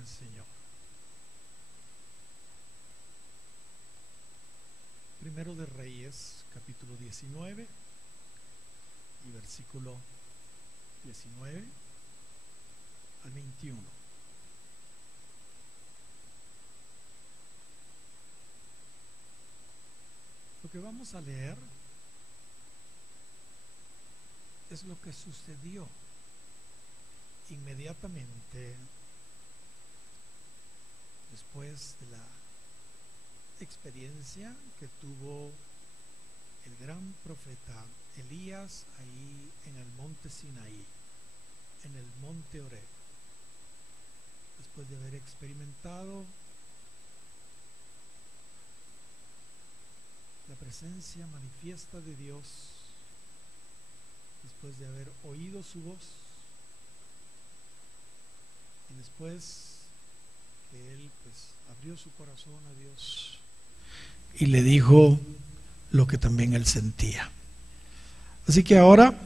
al Señor. Primero de Reyes, capítulo 19 y versículo 19 al 21. Lo que vamos a leer es lo que sucedió inmediatamente después de la experiencia que tuvo el gran profeta Elías ahí en el monte Sinaí, en el monte Horeb, después de haber experimentado la presencia manifiesta de Dios, después de haber oído su voz y después que él abrió su corazón a Dios y le dijo lo que también él sentía. Así que ahora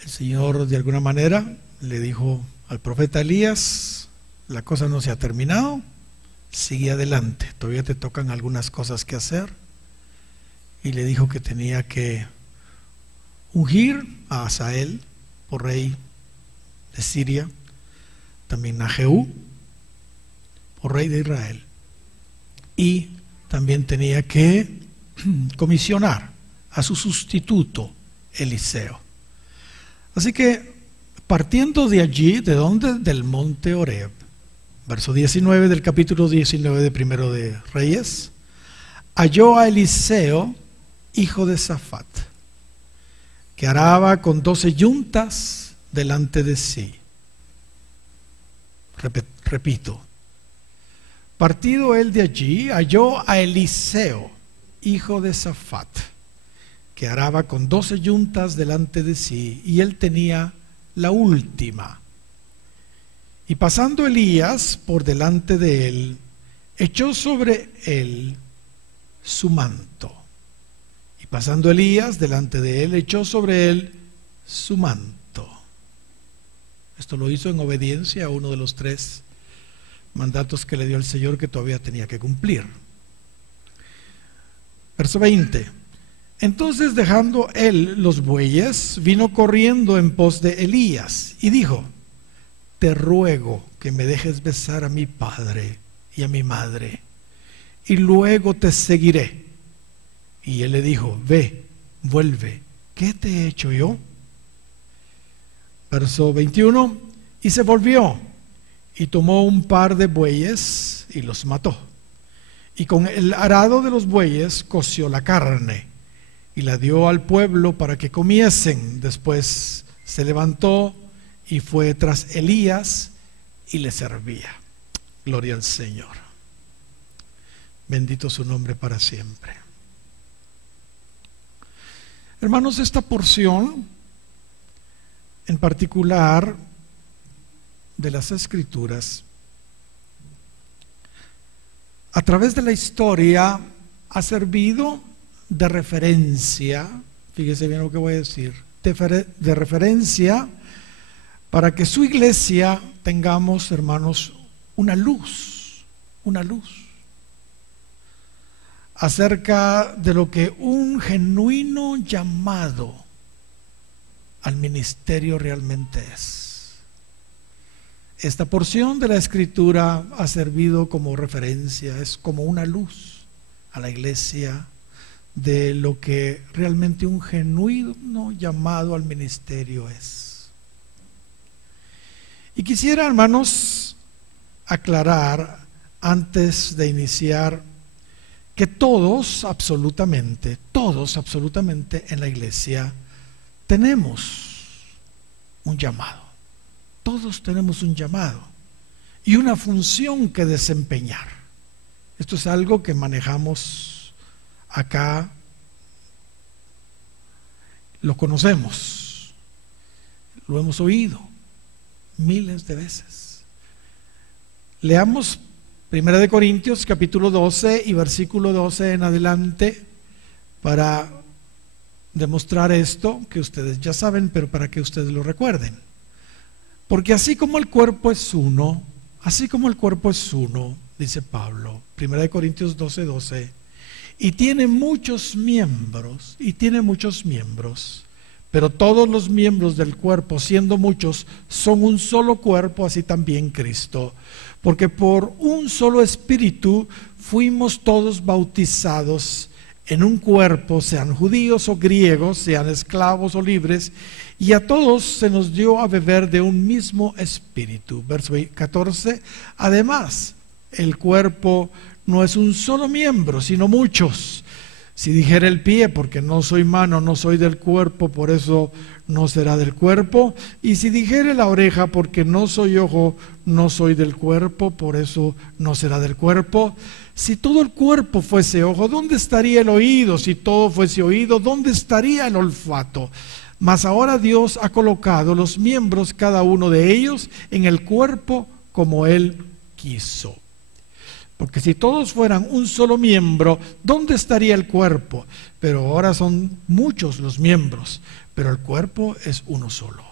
el Señor de alguna manera le dijo al profeta Elías: la cosa no se ha terminado, sigue adelante, todavía te tocan algunas cosas que hacer. Y le dijo que tenía que ungir a Hazael por rey de Siria, también a Jehú por rey de Israel, y también tenía que comisionar a su sustituto Eliseo. Así que partiendo de allí, ¿de dónde? Del monte Horeb, verso 19 del capítulo 19 de Primero de Reyes, halló a Eliseo, hijo de Safat, que araba con 12 yuntas delante de sí. Repito, partido él de allí, halló a Eliseo, hijo de Safat, que araba con 12 yuntas delante de sí, y él tenía la última. Y pasando Elías por delante de él, echó sobre él su manto. Y pasando Elías delante de él, echó sobre él su manto. Esto lo hizo en obediencia a uno de los 3 mandatos que le dio el Señor, que todavía tenía que cumplir. Verso 20. Entonces, dejando él los bueyes, vino corriendo en pos de Elías y dijo: te ruego que me dejes besar a mi padre y a mi madre, y luego te seguiré. Y él le dijo: ve, vuelve, ¿qué te he hecho yo? Verso 21. Y se volvió y tomó un par de bueyes y los mató, y con el arado de los bueyes coció la carne y la dio al pueblo para que comiesen. Después se levantó y fue tras Elías y le servía. Gloria al Señor. Bendito su nombre para siempre. Hermanos, esta porción en particular de las Escrituras, a través de la historia, ha servido de referencia, fíjese bien lo que voy a decir, de referencia para que su iglesia tengamos, hermanos, una luz acerca de lo que un genuino llamado al ministerio realmente es. Esta porción de la Escritura ha servido como referencia, es como una luz a la iglesia de lo que realmente un genuino llamado al ministerio es. Y quisiera, hermanos, aclarar antes de iniciar que todos absolutamente en la iglesia tenemos un llamado. Todos tenemos un llamado y una función que desempeñar. Esto es algo que manejamos acá, lo conocemos, lo hemos oído miles de veces. Leamos 1 Corintios capítulo 12 y versículo 12 en adelante para demostrar esto que ustedes ya saben, pero para que ustedes lo recuerden. Porque así como el cuerpo es uno, dice Pablo, 1 Corintios 12:12, y tiene muchos miembros, pero todos los miembros del cuerpo, siendo muchos, son un solo cuerpo, así también Cristo. Porque por un solo espíritu fuimos todos bautizados en un cuerpo, sean judíos o griegos, sean esclavos o libres, y a todos se nos dio a beber de un mismo espíritu. Verso 14, además, el cuerpo no es un solo miembro, sino muchos. Si dijera el pie, porque no soy mano, no soy del cuerpo, por eso no será del cuerpo. Y si dijere la oreja, porque no soy ojo, no soy del cuerpo, por eso no será del cuerpo. Si todo el cuerpo fuese ojo, ¿dónde estaría el oído? Si todo fuese oído, ¿dónde estaría el olfato? Mas ahora Dios ha colocado los miembros, cada uno de ellos, en el cuerpo como Él quiso. Porque si todos fueran un solo miembro, ¿dónde estaría el cuerpo? Pero ahora son muchos los miembros, pero el cuerpo es uno solo.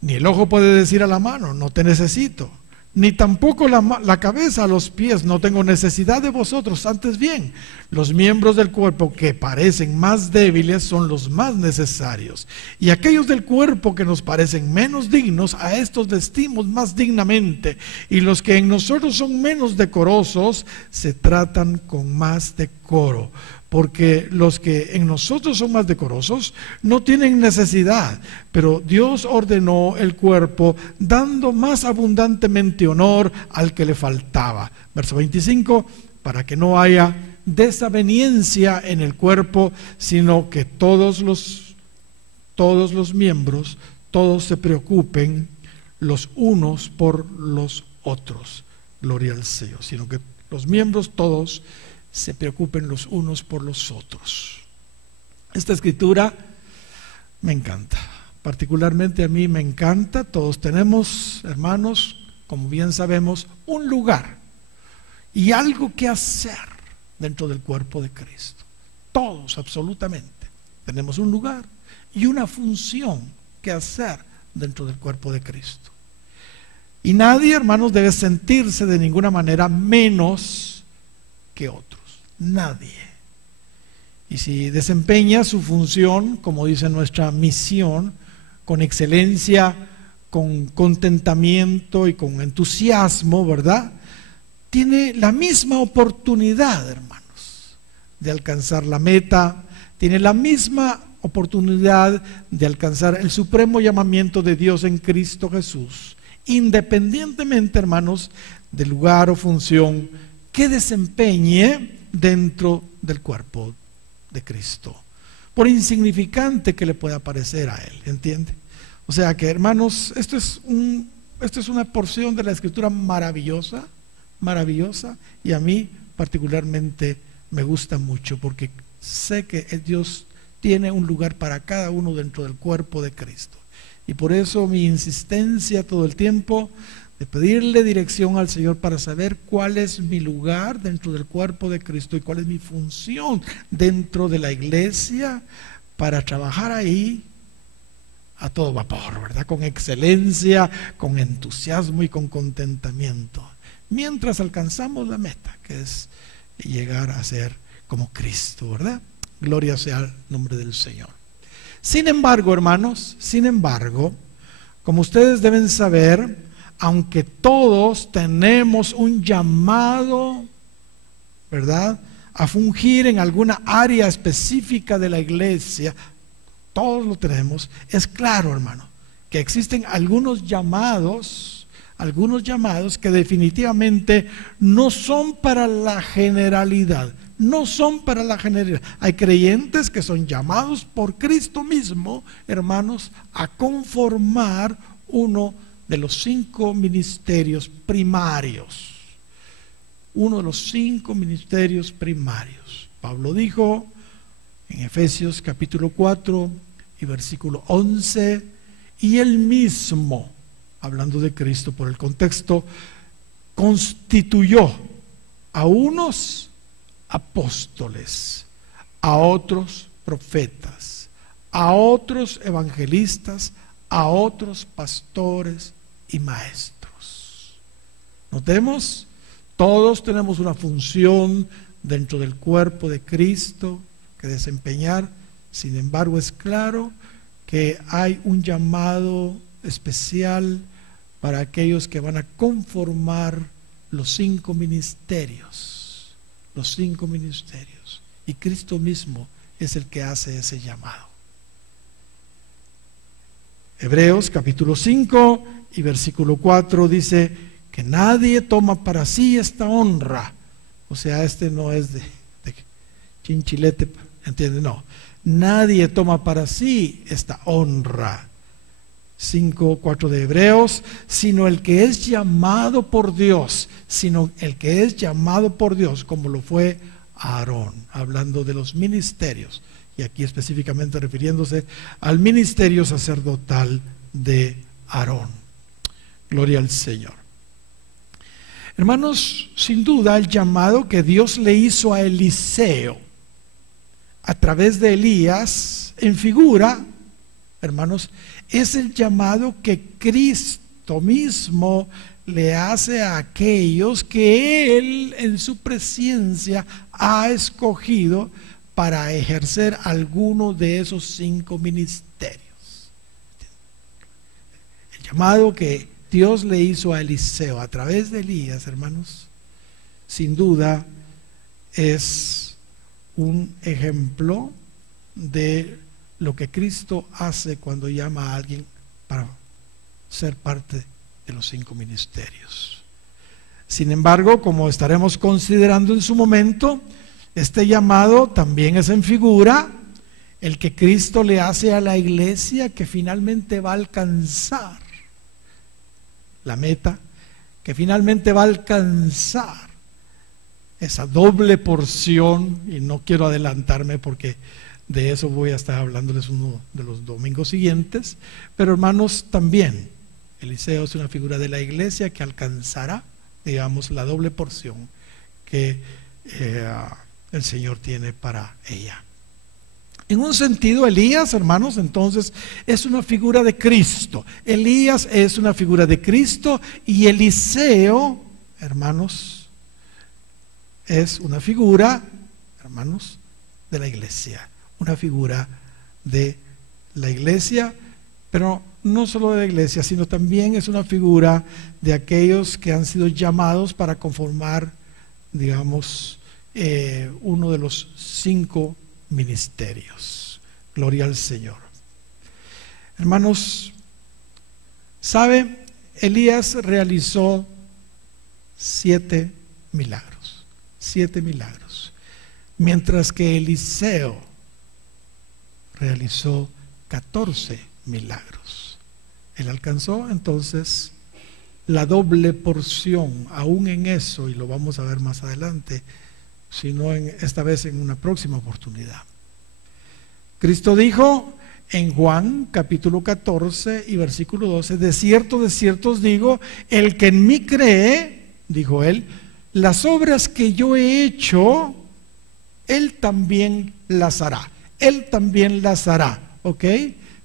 Ni el ojo puede decir a la mano, no te necesito. Ni tampoco la cabeza a los pies, no tengo necesidad de vosotros. Antes bien, los miembros del cuerpo que parecen más débiles son los más necesarios. Y aquellos del cuerpo que nos parecen menos dignos, a estos vestimos más dignamente. Y los que en nosotros son menos decorosos, se tratan con más decoro. Porque los que en nosotros son más decorosos no tienen necesidad, pero Dios ordenó el cuerpo dando más abundantemente honor al que le faltaba. Verso 25, para que no haya desaveniencia en el cuerpo, sino que todos los miembros, todos se preocupen los unos por los otros. Gloria al Señor, sino que los miembros todos se preocupen los unos por los otros. Esta escritura me encanta, particularmente a mí me encanta. Todos tenemos, hermanos, como bien sabemos, un lugar y algo que hacer dentro del cuerpo de Cristo. Todos, absolutamente, tenemos un lugar y una función que hacer dentro del cuerpo de Cristo. Y nadie, hermanos, debe sentirse de ninguna manera menos que otros. Nadie. Y si desempeña su función, como dice nuestra misión, con excelencia, con contentamiento y con entusiasmo, ¿verdad? Tiene la misma oportunidad, hermanos, de alcanzar la meta, tiene la misma oportunidad de alcanzar el supremo llamamiento de Dios en Cristo Jesús, independientemente, hermanos, del lugar o función que desempeñe dentro del cuerpo de Cristo, por insignificante que le pueda parecer a él, ¿entiende? O sea que, hermanos, esto es una porción de la Escritura maravillosa, y a mí particularmente me gusta mucho, porque sé que Dios tiene un lugar para cada uno dentro del cuerpo de Cristo, y por eso mi insistencia todo el tiempo de pedirle dirección al Señor para saber cuál es mi lugar dentro del cuerpo de Cristo y cuál es mi función dentro de la iglesia, para trabajar ahí a todo vapor, ¿verdad? Con excelencia, con entusiasmo y con contentamiento, mientras alcanzamos la meta, que es llegar a ser como Cristo, ¿verdad? Gloria sea el nombre del Señor. Sin embargo, hermanos, como ustedes deben saber, aunque todos tenemos un llamado, ¿verdad?, a fungir en alguna área específica de la iglesia, todos lo tenemos. Es claro, hermano, que existen algunos llamados que definitivamente no son para la generalidad. Hay creyentes que son llamados por Cristo mismo, hermanos, a conformar uno de los 5 ministerios primarios. Pablo dijo en Efesios capítulo 4 y versículo 11, y él mismo, hablando de Cristo por el contexto, constituyó a unos apóstoles, a otros profetas, a otros evangelistas, a otros pastores y maestros. Notemos, todos tenemos una función dentro del cuerpo de Cristo que desempeñar. Sin embargo, es claro que hay un llamado especial para aquellos que van a conformar los 5 ministerios. Los 5 ministerios. Y Cristo mismo es el que hace ese llamado. Hebreos capítulo 5 y versículo 4 dice que nadie toma para sí esta honra. O sea, este no es de chinchilete, ¿entiende? No. Nadie toma para sí esta honra. 5:4 de Hebreos, sino el que es llamado por Dios, como lo fue Aarón, hablando de los ministerios, y aquí específicamente refiriéndose al ministerio sacerdotal de Aarón. Gloria al Señor. Hermanos, sin duda el llamado que Dios le hizo a Eliseo a través de Elías en figura, hermanos, es el llamado que Cristo mismo le hace a aquellos que Él en su presencia ha escogido para ejercer alguno de esos 5 ministerios. El llamado que Dios le hizo a Eliseo a través de Elías, hermanos, sin duda es un ejemplo de lo que Cristo hace cuando llama a alguien para ser parte de los 5 ministerios. Sin embargo, como estaremos considerando en su momento, este llamado también es en figura el que Cristo le hace a la iglesia que finalmente va a alcanzar la meta, que finalmente va a alcanzar esa doble porción, y no quiero adelantarme porque de eso voy a estar hablándoles uno de los domingos siguientes, pero hermanos, también Eliseo es una figura de la iglesia que alcanzará, digamos, la doble porción que el Señor tiene para ella. En un sentido, Elías, hermanos, entonces es una figura de Cristo. Elías es una figura de Cristo y Eliseo, hermanos, es una figura, hermanos, de la iglesia. Una figura de la iglesia, pero no solo de la iglesia, sino también es una figura de aquellos que han sido llamados para conformar, digamos, uno de los 5 ministerios. Gloria al Señor. Hermanos, ¿sabe? Elías realizó 7 milagros. 7 milagros. Mientras que Eliseo realizó 14 milagros. Él alcanzó entonces la doble porción, aún en eso, y lo vamos a ver más adelante, sino esta vez en una próxima oportunidad. Cristo dijo en Juan capítulo 14 y versículo 12, de cierto os digo, el que en mí cree, dijo él, las obras que yo he hecho, él también las hará. Él también las hará, ¿ok?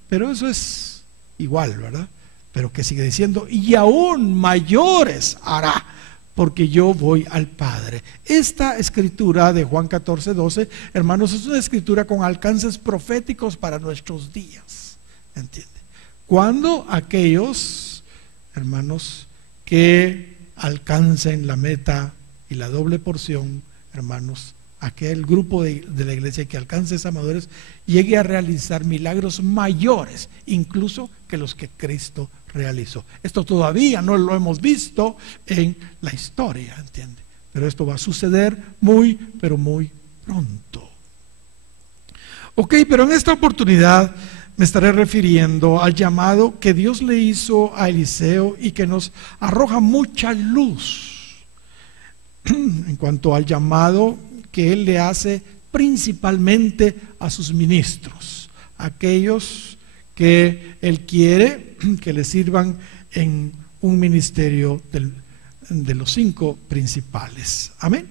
Pero eso es igual, ¿verdad? Pero que sigue diciendo, y aún mayores hará, porque yo voy al Padre. Esta escritura de Juan 14, 12, hermanos, es una escritura con alcances proféticos para nuestros días, ¿entiende? Cuando aquellos, hermanos, que alcancen la meta y la doble porción, hermanos, aquel grupo de la iglesia que alcance esa madurez llegue a realizar milagros mayores incluso que los que Cristo realizó. Esto todavía no lo hemos visto en la historia, ¿entiende? Pero esto va a suceder muy, pero muy pronto. Ok, pero en esta oportunidad me estaré refiriendo al llamado que Dios le hizo a Eliseo y que nos arroja mucha luz en cuanto al llamado que Él le hace principalmente a sus ministros, aquellos que Él quiere que le sirvan en un ministerio de los 5 principales. Amén.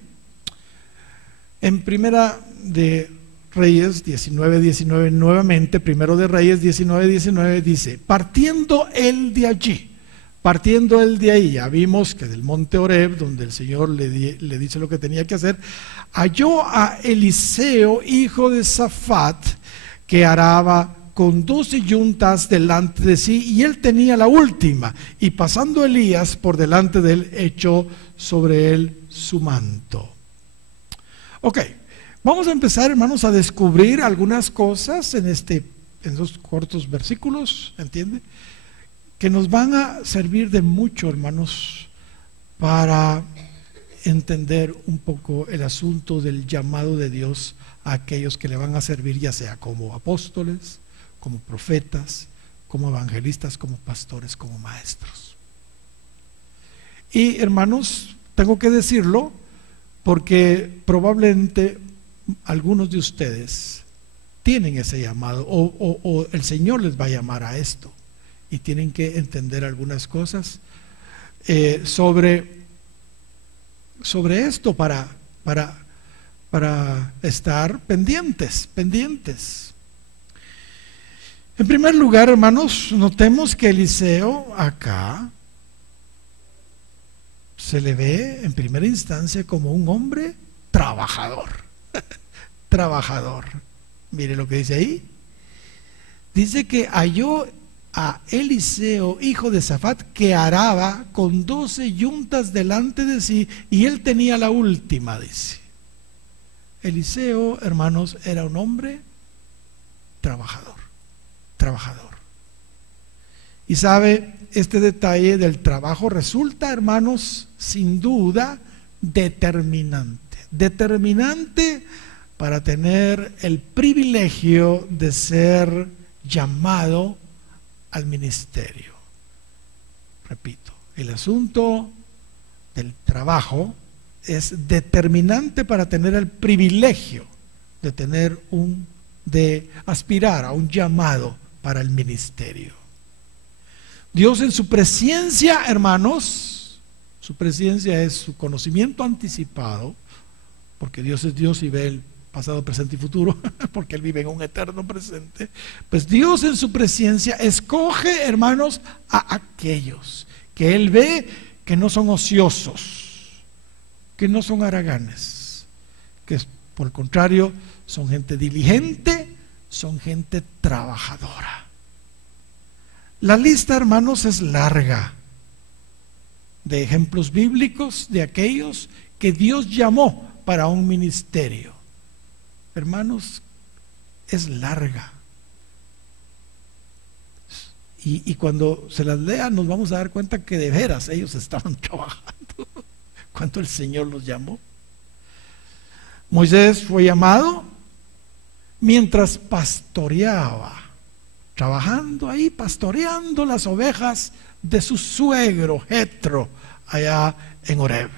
En primera de Reyes 19:19 nuevamente, primero de Reyes 19:19 dice, partiendo él de ahí, ya vimos que del monte Horeb, donde el Señor le dice lo que tenía que hacer, halló a Eliseo, hijo de Safat, que araba con 12 yuntas delante de sí, y él tenía la última, y pasando Elías por delante de él, echó sobre él su manto. Ok, vamos a empezar, hermanos, a descubrir algunas cosas en estos cortos versículos, ¿entiende? Que nos van a servir de mucho, hermanos, para entender un poco el asunto del llamado de Dios a aquellos que le van a servir, ya sea como apóstoles, como profetas, como evangelistas, como pastores, como maestros. Y hermanos, tengo que decirlo porque probablemente algunos de ustedes tienen ese llamado o el Señor les va a llamar a esto y tienen que entender algunas cosas sobre esto para estar pendientes. En primer lugar, hermanos, notemos que Eliseo acá se le ve en primera instancia como un hombre trabajador. Trabajador. Mire lo que dice ahí. Dice que halló a Eliseo, hijo de Safat, que araba con 12 yuntas delante de sí, y él tenía la última, dice. Eliseo, hermanos, era un hombre trabajador. Y sabe, este detalle del trabajo resulta, hermanos, sin duda determinante para tener el privilegio de ser llamado al ministerio. Repito, el asunto del trabajo es determinante para tener el privilegio de aspirar a un llamado para el ministerio. Dios en su presencia, hermanos, su presencia es su conocimiento anticipado, porque Dios es Dios y ve el pasado, presente y futuro, porque Él vive en un eterno presente. Pues Dios en su presencia escoge, hermanos, a aquellos que Él ve que no son ociosos, que no son haraganes, que por el contrario son gente diligente, son gente trabajadora. La lista, hermanos, es larga de ejemplos bíblicos de aquellos que Dios llamó para un ministerio. Hermanos, es larga. Y cuando se las lea nos vamos a dar cuenta que de veras ellos estaban trabajando cuando el Señor los llamó. Moisés fue llamado mientras pastoreaba, trabajando ahí, pastoreando las ovejas de su suegro Jetro allá en Horeb.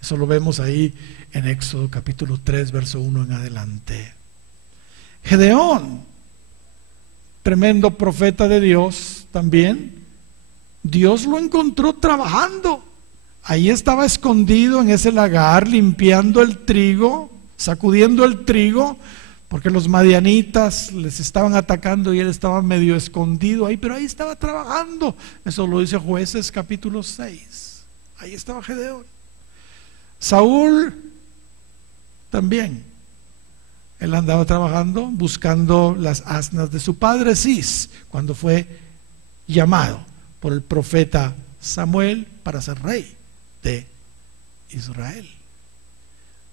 Eso lo vemos ahí en Éxodo capítulo 3, verso 1 en adelante. Gedeón, tremendo profeta de Dios también, Dios lo encontró trabajando. Ahí estaba escondido en ese lagar, limpiando el trigo, sacudiendo el trigo, porque los madianitas les estaban atacando y él estaba medio escondido ahí, pero ahí estaba trabajando. Eso lo dice Jueces capítulo 6. Ahí estaba Gedeón. Saúl también, él andaba trabajando, buscando las asnas de su padre Cis, cuando fue llamado por el profeta Samuel para ser rey de Israel.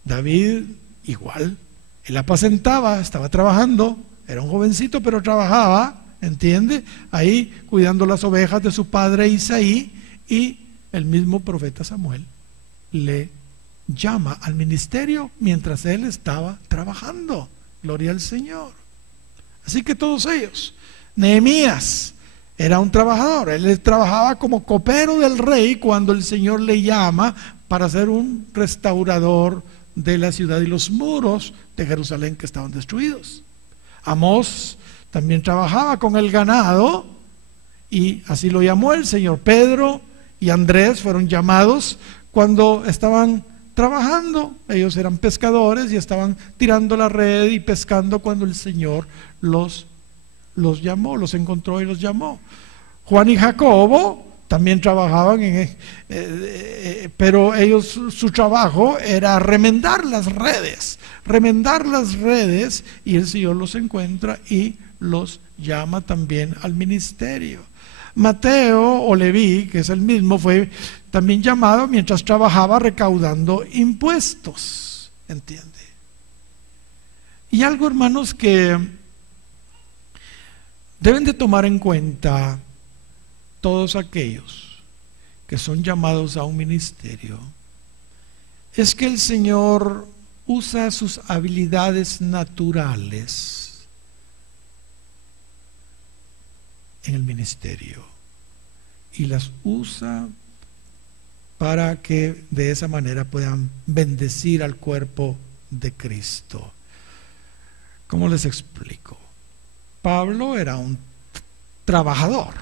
David igual, él apacentaba, estaba trabajando, era un jovencito pero trabajaba, ¿entiende? Ahí cuidando las ovejas de su padre Isaí, y el mismo profeta Samuel le llama al ministerio mientras él estaba trabajando. Gloria al Señor. Así que todos ellos. Nehemías era un trabajador, él trabajaba como copero del rey cuando el Señor le llama para ser un restaurador de la ciudad y los muros de Jerusalén que estaban destruidos. Amós también trabajaba con el ganado y así lo llamó el Señor. Pedro y Andrés fueron llamados cuando estaban trabajando. Ellos eran pescadores y estaban tirando la red y pescando cuando el Señor los llamó, los encontró y los llamó. Juan y Jacobo también trabajaban, pero ellos, su trabajo era remendar las redes, y el Señor los encuentra y los llama también al ministerio. Mateo o Leví, que es el mismo, fue también llamado mientras trabajaba recaudando impuestos, ¿entiende? Y algo, hermanos, que deben de tomar en cuenta todos aquellos que son llamados a un ministerio, es que el Señor usa sus habilidades naturales en el ministerio y las usa para que de esa manera puedan bendecir al cuerpo de Cristo. ¿Cómo les explico? Pablo era un trabajador,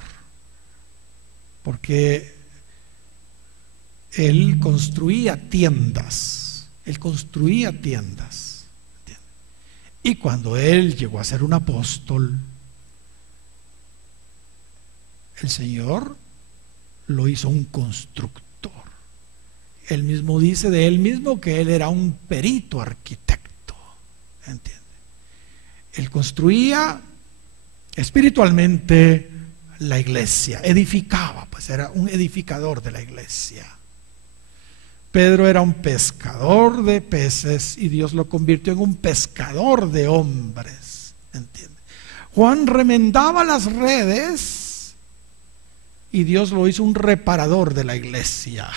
porque él construía tiendas, y cuando él llegó a ser un apóstol, el Señor lo hizo un constructor. Él mismo dice de él mismo que él era un perito arquitecto, ¿entiende? Él construía espiritualmente la iglesia, edificaba, pues era un edificador de la iglesia. Pedro era un pescador de peces y Dios lo convirtió en un pescador de hombres, ¿entiende? Juan remendaba las redes y Dios lo hizo un reparador de la iglesia.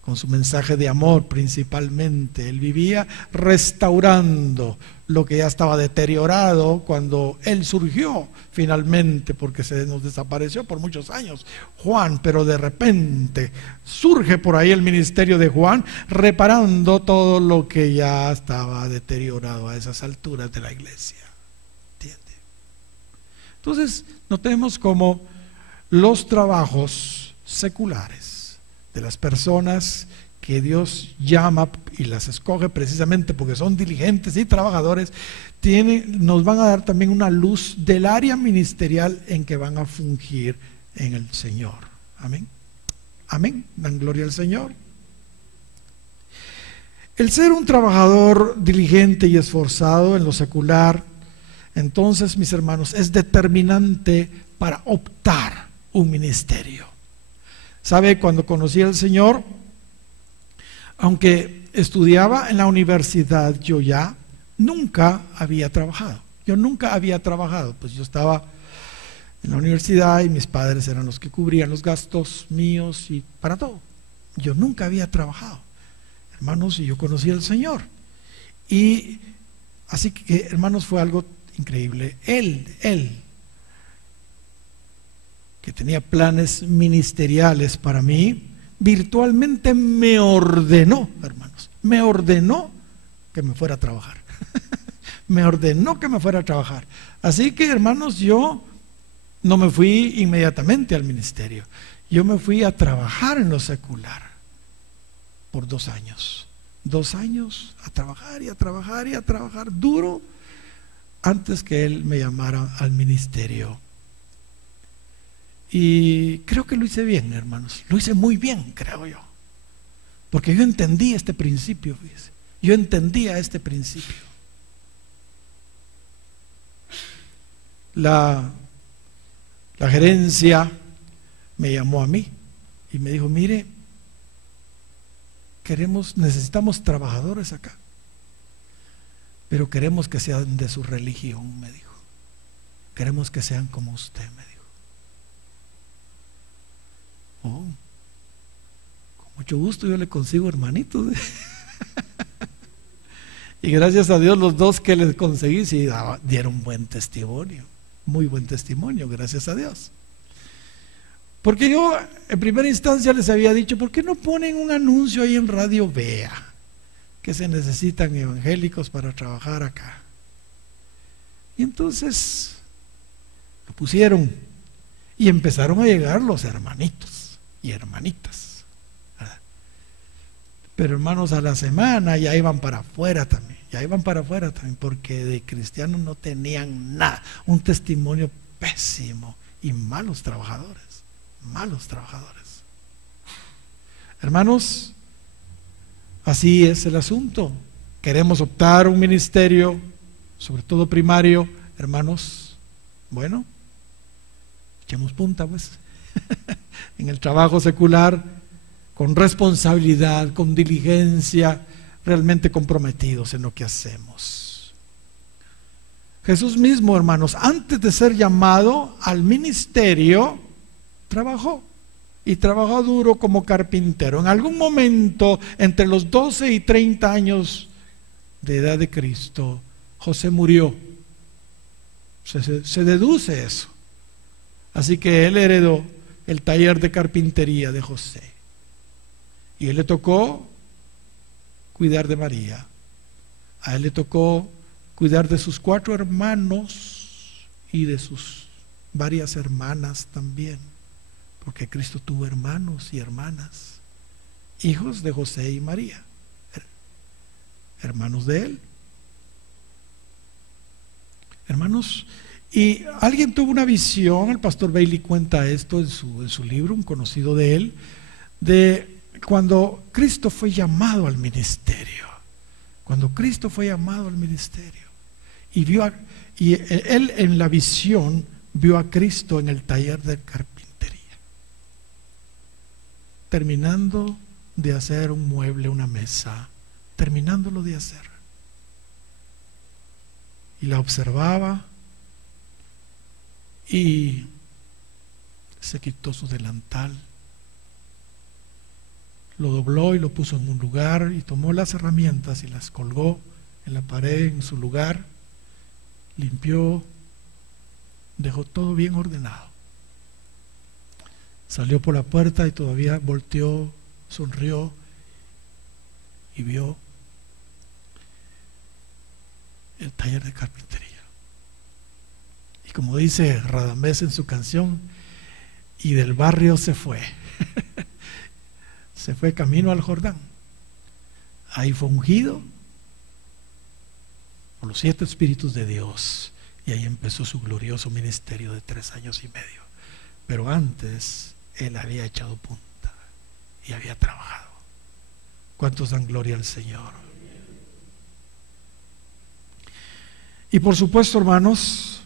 Con su mensaje de amor principalmente, él vivía restaurando lo que ya estaba deteriorado cuando él surgió finalmente, porque se nos desapareció por muchos años Juan, pero de repente surge por ahí el ministerio de Juan, reparando todo lo que ya estaba deteriorado a esas alturas de la iglesia, ¿entiende? Entonces notemos cómo los trabajos seculares de las personas que Dios llama y las escoge precisamente porque son diligentes y trabajadores, nos van a dar también una luz del área ministerial en que van a fungir en el Señor. Amén. Amén. Dan gloria al Señor. El ser un trabajador diligente y esforzado en lo secular, entonces, mis hermanos, es determinante para optar un ministerio. ¿Sabe? Cuando conocí al Señor, aunque estudiaba en la universidad, yo ya nunca había trabajado. Pues yo estaba en la universidad y mis padres eran los que cubrían los gastos míos y para todo. Yo nunca había trabajado, hermanos, y yo conocí al Señor. Y así que, hermanos, fue algo increíble. Él que tenía planes ministeriales para mí, virtualmente me ordenó, hermanos, que me fuera a trabajar. Me ordenó que me fuera a trabajar. Así que, hermanos, yo no me fui inmediatamente al ministerio. Yo me fui a trabajar en lo secular por 2 años. 2 años a trabajar y a trabajar y a trabajar duro antes que él me llamara al ministerio. Y creo que lo hice bien, hermanos. Lo hice muy bien, creo yo. Porque yo entendí este principio, fíjese. Yo entendía este principio. La gerencia me llamó a mí y me dijo: mire, necesitamos trabajadores acá, pero queremos que sean de su religión, me dijo. Queremos que sean como usted, me dijo. Oh, con mucho gusto yo le consigo hermanitos. Y gracias a Dios los 2 que les conseguí sí dieron buen testimonio, muy buen testimonio, gracias a Dios. Porque yo en primera instancia les había dicho: ¿por qué no ponen un anuncio ahí en Radio Vea que se necesitan evangélicos para trabajar acá? Y entonces lo pusieron y empezaron a llegar los hermanitos y hermanitas, ¿verdad? Pero hermanos, a la semana ya iban para afuera también, porque de cristianos no tenían nada, un testimonio pésimo y malos trabajadores. Hermanos, así es el asunto. Queremos optar un ministerio, sobre todo primario, hermanos, bueno, echemos punta pues, en el trabajo secular, con responsabilidad, con diligencia, realmente comprometidos en lo que hacemos. Jesús mismo, hermanos, antes de ser llamado al ministerio, trabajó, y trabajó duro como carpintero. En algún momento, entre los 12 y 30 años de edad de Cristo, José murió. Se deduce eso. Así que él heredó el taller de carpintería de José. Y a él le tocó cuidar de María. A él le tocó cuidar de sus 4 hermanos y de sus varias hermanas también. Porque Cristo tuvo hermanos y hermanas, hijos de José y María, hermanos de él. Hermanos, y alguien tuvo una visión, el pastor Bailey cuenta esto en su libro, un conocido de él, de cuando Cristo fue llamado al ministerio. Y él en la visión vio a Cristo en el taller de carpintería, terminando de hacer un mueble, una mesa, terminándolo de hacer. Y la observaba y se quitó su delantal, lo dobló y lo puso en un lugar y tomó las herramientas y las colgó en la pared en su lugar, limpió, dejó todo bien ordenado. Salió por la puerta y todavía volteó, sonrió y vio el taller de carpintería. Y como dice Radamés en su canción, y del barrio se fue. Se fue camino al Jordán. Ahí fue ungido por los 7 espíritus de Dios y ahí empezó su glorioso ministerio de 3 años y medio. Pero antes él había echado punta y había trabajado. ¿Cuántos dan gloria al Señor? Y por supuesto, hermanos,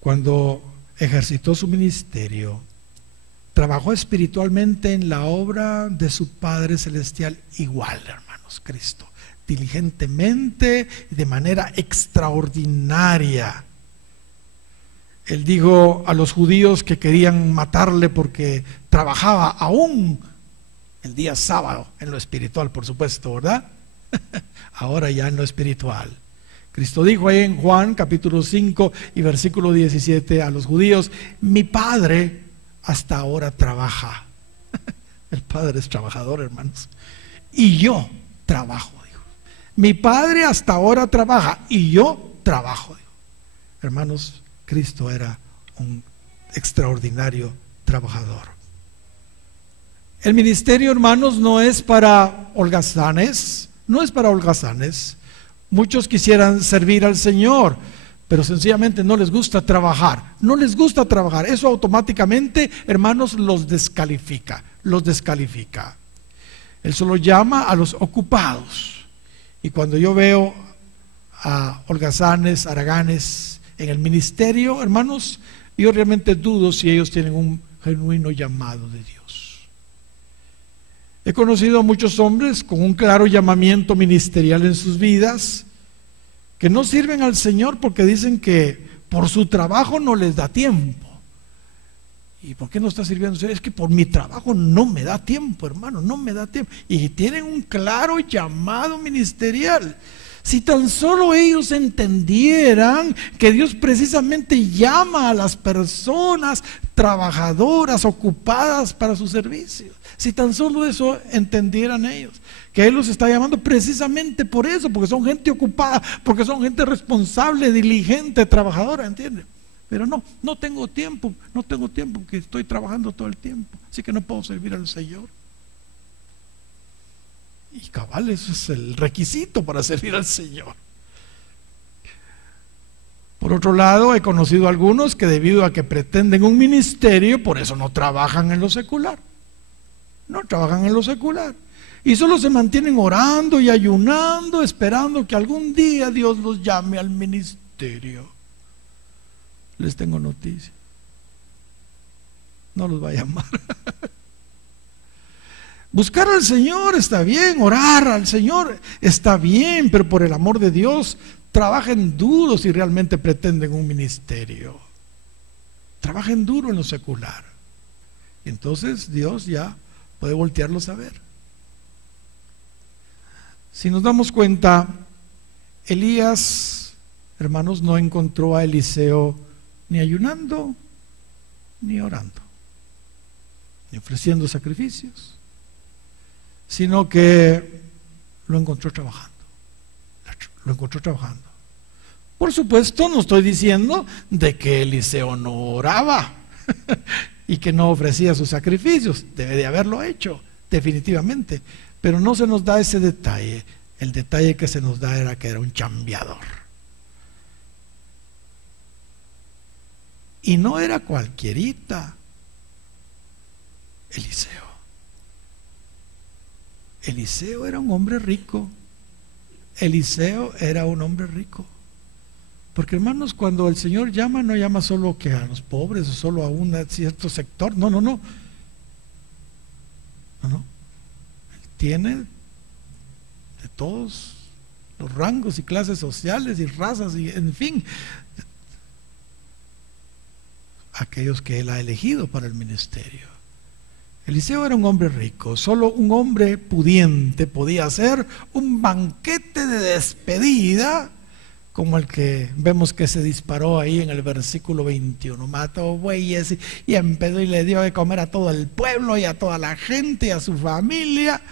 cuando ejercitó su ministerio, trabajó espiritualmente en la obra de su Padre Celestial igual, hermanos, Cristo, diligentemente y de manera extraordinaria. Él dijo a los judíos que querían matarle porque trabajaba aún el día sábado, en lo espiritual, por supuesto, ¿verdad? Ahora ya en lo espiritual. Cristo dijo ahí en Juan capítulo 5 y versículo 17 a los judíos: mi Padre hasta ahora trabaja. El Padre es trabajador, hermanos. Y yo trabajo, dijo. Mi Padre hasta ahora trabaja y yo trabajo, dijo. Hermanos, Cristo era un extraordinario trabajador. El ministerio, hermanos, no es para holgazanes, Muchos quisieran servir al Señor, pero sencillamente no les gusta trabajar. Eso automáticamente, hermanos, los descalifica. Él solo llama a los ocupados. Y cuando yo veo a holgazanes, haraganes en el ministerio, hermanos, yo realmente dudo si ellos tienen un genuino llamado de Dios. He conocido a muchos hombres con un claro llamamiento ministerial en sus vidas, que no sirven al Señor porque dicen que por su trabajo no les da tiempo. ¿Y por qué no está sirviendo? Es que por mi trabajo no me da tiempo, hermano, no me da tiempo. Y tienen un claro llamado ministerial. Si tan solo ellos entendieran que Dios precisamente llama a las personas trabajadoras, ocupadas para su servicio. Si tan solo eso entendieran ellos, que Él los está llamando precisamente por eso, porque son gente ocupada, porque son gente responsable, diligente, trabajadora, ¿entienden? Pero no tengo tiempo, porque estoy trabajando todo el tiempo, así que no puedo servir al Señor. Y cabal, eso es el requisito para servir al Señor. Por otro lado, he conocido a algunos que debido a que pretenden un ministerio, por eso no trabajan en lo secular. No trabajan en lo secular. Y solo se mantienen orando y ayunando, esperando que algún día Dios los llame al ministerio. Les tengo noticia. No los va a llamar. Buscar al Señor está bien, orar al Señor está bien, pero por el amor de Dios, trabajen duro si realmente pretenden un ministerio. Trabajen duro en lo secular. Entonces Dios ya puede voltearlos a ver. Si nos damos cuenta, Elías, hermanos, no encontró a Eliseo ni ayunando, ni orando, ni ofreciendo sacrificios, sino que lo encontró trabajando. Lo encontró trabajando. Por supuesto, no estoy diciendo de que Eliseo no oraba y que no ofrecía sus sacrificios. Debe de haberlo hecho, definitivamente. Pero no se nos da ese detalle. El detalle que se nos da era que era un chambeador. Y no era cualquierita Eliseo. Eliseo era un hombre rico. Eliseo era un hombre rico. Porque hermanos, cuando el Señor llama, no llama solo que a los pobres o solo a un cierto sector. No. Él tiene de todos los rangos y clases sociales y razas y en fin, aquellos que Él ha elegido para el ministerio. Eliseo era un hombre rico. Solo un hombre pudiente podía hacer un banquete de despedida como el que vemos que se disparó ahí en el versículo 21. Mató bueyes y empezó y le dio de comer a todo el pueblo y a toda la gente y a su familia.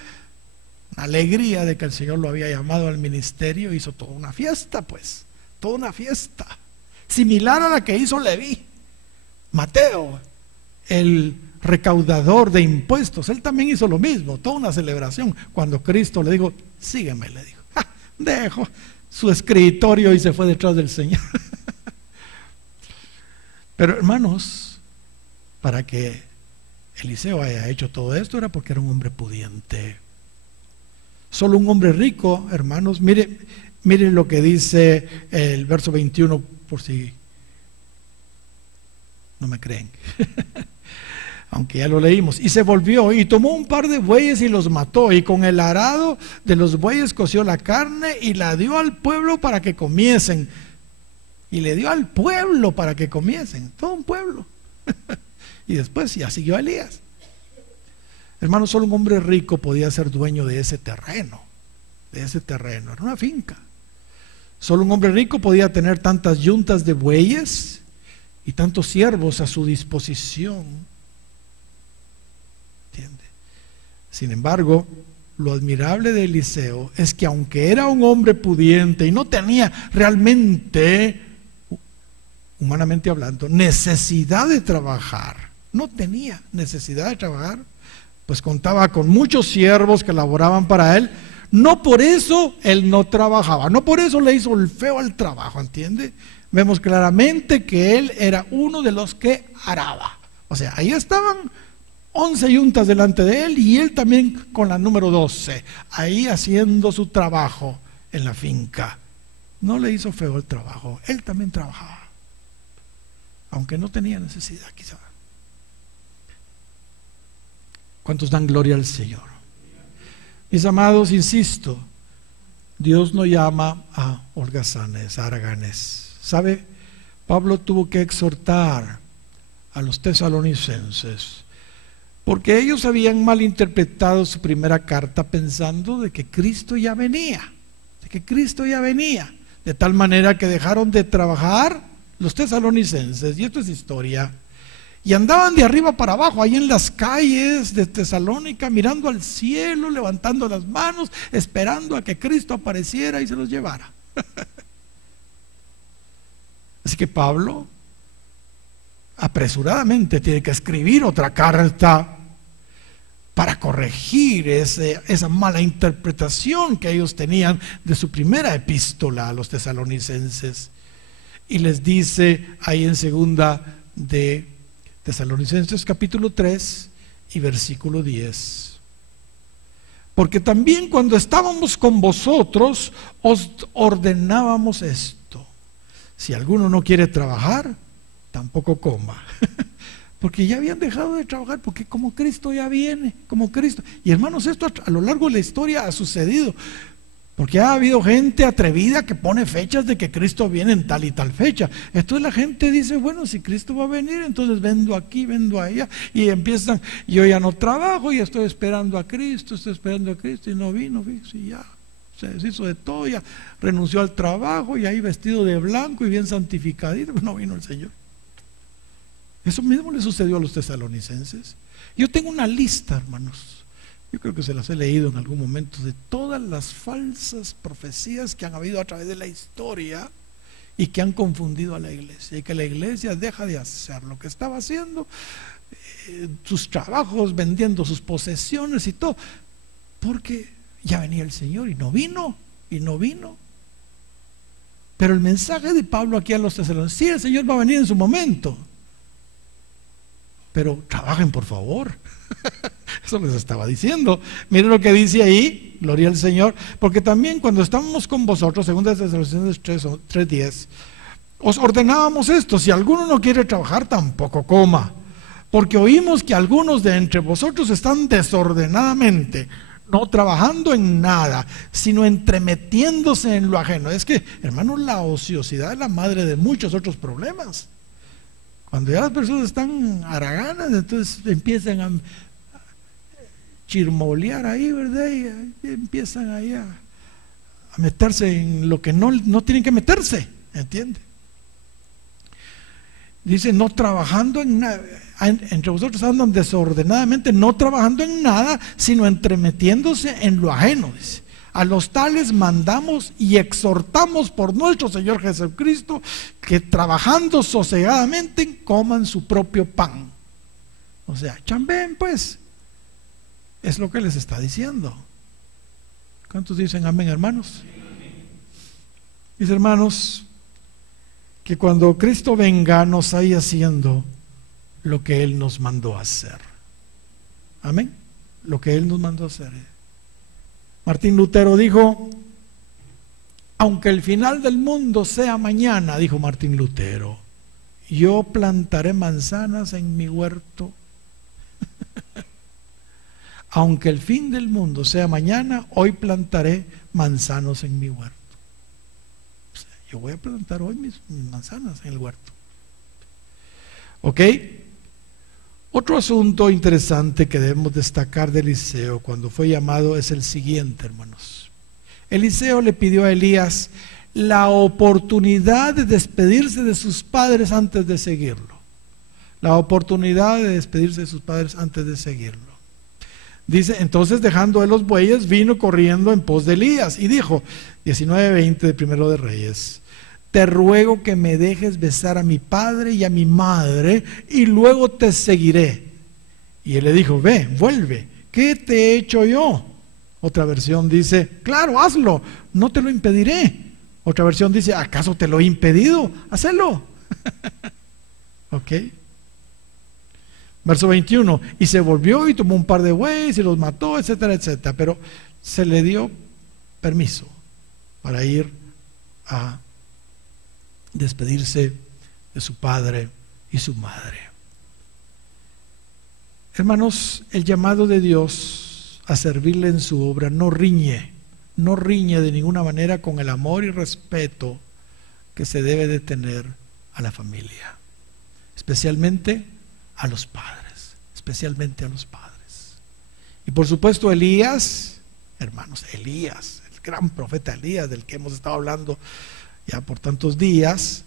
Alegría de que el Señor lo había llamado al ministerio. Hizo toda una fiesta, pues, toda una fiesta similar a la que hizo Leví. Mateo, el recaudador de impuestos, él también hizo lo mismo, toda una celebración. Cuando Cristo le dijo, sígueme, le dijo, dejó su escritorio y se fue detrás del Señor. Pero hermanos, para que Eliseo haya hecho todo esto era porque era un hombre pudiente. Solo un hombre rico, hermanos, mire lo que dice el verso 21, por si no me creen. Aunque ya lo leímos. Y se volvió y tomó un par de bueyes y los mató, y con el arado de los bueyes coció la carne y la dio al pueblo para que comiesen. Y le dio al pueblo para que comiesen, todo un pueblo. Y después ya siguió Elías. Hermanos, solo un hombre rico podía ser dueño de ese terreno. Era una finca. Solo un hombre rico podía tener tantas yuntas de bueyes y tantos siervos a su disposición. ¿Entiende? Sin embargo, lo admirable de Eliseo es que aunque era un hombre pudiente y no tenía realmente, humanamente hablando, necesidad de trabajar, pues contaba con muchos siervos que laboraban para él. No por eso él no trabajaba, no por eso le hizo el feo al trabajo, ¿entiende? Vemos claramente que él era uno de los que araba. O sea, ahí estaban 11 yuntas delante de él y él también con la número 12, ahí haciendo su trabajo en la finca. No le hizo feo el trabajo, él también trabajaba, aunque no tenía necesidad quizá. ¿Cuántos dan gloria al Señor? Mis amados, insisto, Dios no llama a holgazanes, a haraganes. ¿Sabe? Pablo tuvo que exhortar a los tesalonicenses porque ellos habían malinterpretado su primera carta pensando de que Cristo ya venía, de tal manera que dejaron de trabajar los tesalonicenses, y esto es historia, y andaban de arriba para abajo, ahí en las calles de Tesalónica, mirando al cielo, levantando las manos, esperando a que Cristo apareciera y se los llevara. Así que Pablo apresuradamente tiene que escribir otra carta para corregir esa mala interpretación que ellos tenían de su primera epístola a los tesalonicenses. Y les dice ahí en segunda de Tesalonicenses capítulo 3 y versículo 10: porque también cuando estábamos con vosotros os ordenábamos esto: si alguno no quiere trabajar, tampoco coma. Porque ya habían dejado de trabajar, porque como Cristo ya viene, como Cristo. Y hermanos, esto a lo largo de la historia ha sucedido, porque ha habido gente atrevida que pone fechas de que Cristo viene en tal y tal fecha. Entonces la gente dice, bueno, si Cristo va a venir, entonces vendo aquí, vendo allá, y empiezan, yo ya no trabajo y estoy esperando a Cristo, y no vino, fíjese, y ya se deshizo de todo, ya renunció al trabajo, y ahí vestido de blanco y bien santificadito, no vino el Señor. Eso mismo le sucedió a los tesalonicenses. Yo tengo una lista, hermanos, yo creo que se las he leído en algún momento, de todas las falsas profecías que han habido a través de la historia y que han confundido a la iglesia, y que la iglesia deja de hacer lo que estaba haciendo, sus trabajos, vendiendo sus posesiones y todo, porque ya venía el Señor y no vino. Pero el mensaje de Pablo aquí a los tesalonicenses: sí, el Señor va a venir en su momento, pero trabajen, por favor. Eso les estaba diciendo. Miren lo que dice ahí, gloria al Señor: porque también cuando estábamos con vosotros, segunda de Tesalonicenses 3:10, os ordenábamos esto: si alguno no quiere trabajar, tampoco coma, porque oímos que algunos de entre vosotros están desordenadamente, no trabajando en nada, sino entremetiéndose en lo ajeno. Es que, hermanos, la ociosidad es la madre de muchos otros problemas. Cuando ya las personas están haraganas, entonces empiezan a chirmolear ahí, ¿verdad? Y empiezan ahí a meterse en lo que no tienen que meterse, ¿entiende? Dice, no trabajando en nada, entre vosotros andan desordenadamente, no trabajando en nada, sino entremetiéndose en lo ajeno, dice. A los tales mandamos y exhortamos por nuestro Señor Jesucristo, que trabajando sosegadamente coman su propio pan. O sea, chambén, pues. Es lo que les está diciendo. ¿Cuántos dicen amén, hermanos? Mis hermanos, que cuando Cristo venga nos vaya haciendo lo que Él nos mandó a hacer. Amén. Lo que Él nos mandó a hacer. Martín Lutero dijo: aunque el final del mundo sea mañana, dijo Martín Lutero, yo plantaré manzanas en mi huerto. Aunque el fin del mundo sea mañana, hoy plantaré manzanos en mi huerto. O sea, yo voy a plantar hoy mis manzanas en el huerto. ¿Ok? Otro asunto interesante que debemos destacar de Eliseo cuando fue llamado es el siguiente, hermanos. Eliseo le pidió a Elías la oportunidad de despedirse de sus padres antes de seguirlo. La oportunidad de despedirse de sus padres antes de seguirlo. Dice, entonces dejando él los bueyes, vino corriendo en pos de Elías y dijo, 19:20 de Primero de Reyes: te ruego que me dejes besar a mi padre y a mi madre, y luego te seguiré. Y él le dijo, ve, vuelve, ¿qué te he hecho yo? Otra versión dice, claro, hazlo, no te lo impediré. Otra versión dice, ¿acaso te lo he impedido? Hazlo. ¿Ok? Verso 21, y se volvió y tomó un par de bueyes y los mató, etcétera, etcétera. Pero se le dio permiso para ir a despedirse de su padre y su madre. Hermanos, el llamado de Dios a servirle en su obra no riñe de ninguna manera con el amor y respeto que se debe de tener a la familia, especialmente a los padres, Y por supuesto Elías, hermanos, Elías, el gran profeta Elías del que hemos estado hablando ya por tantos días,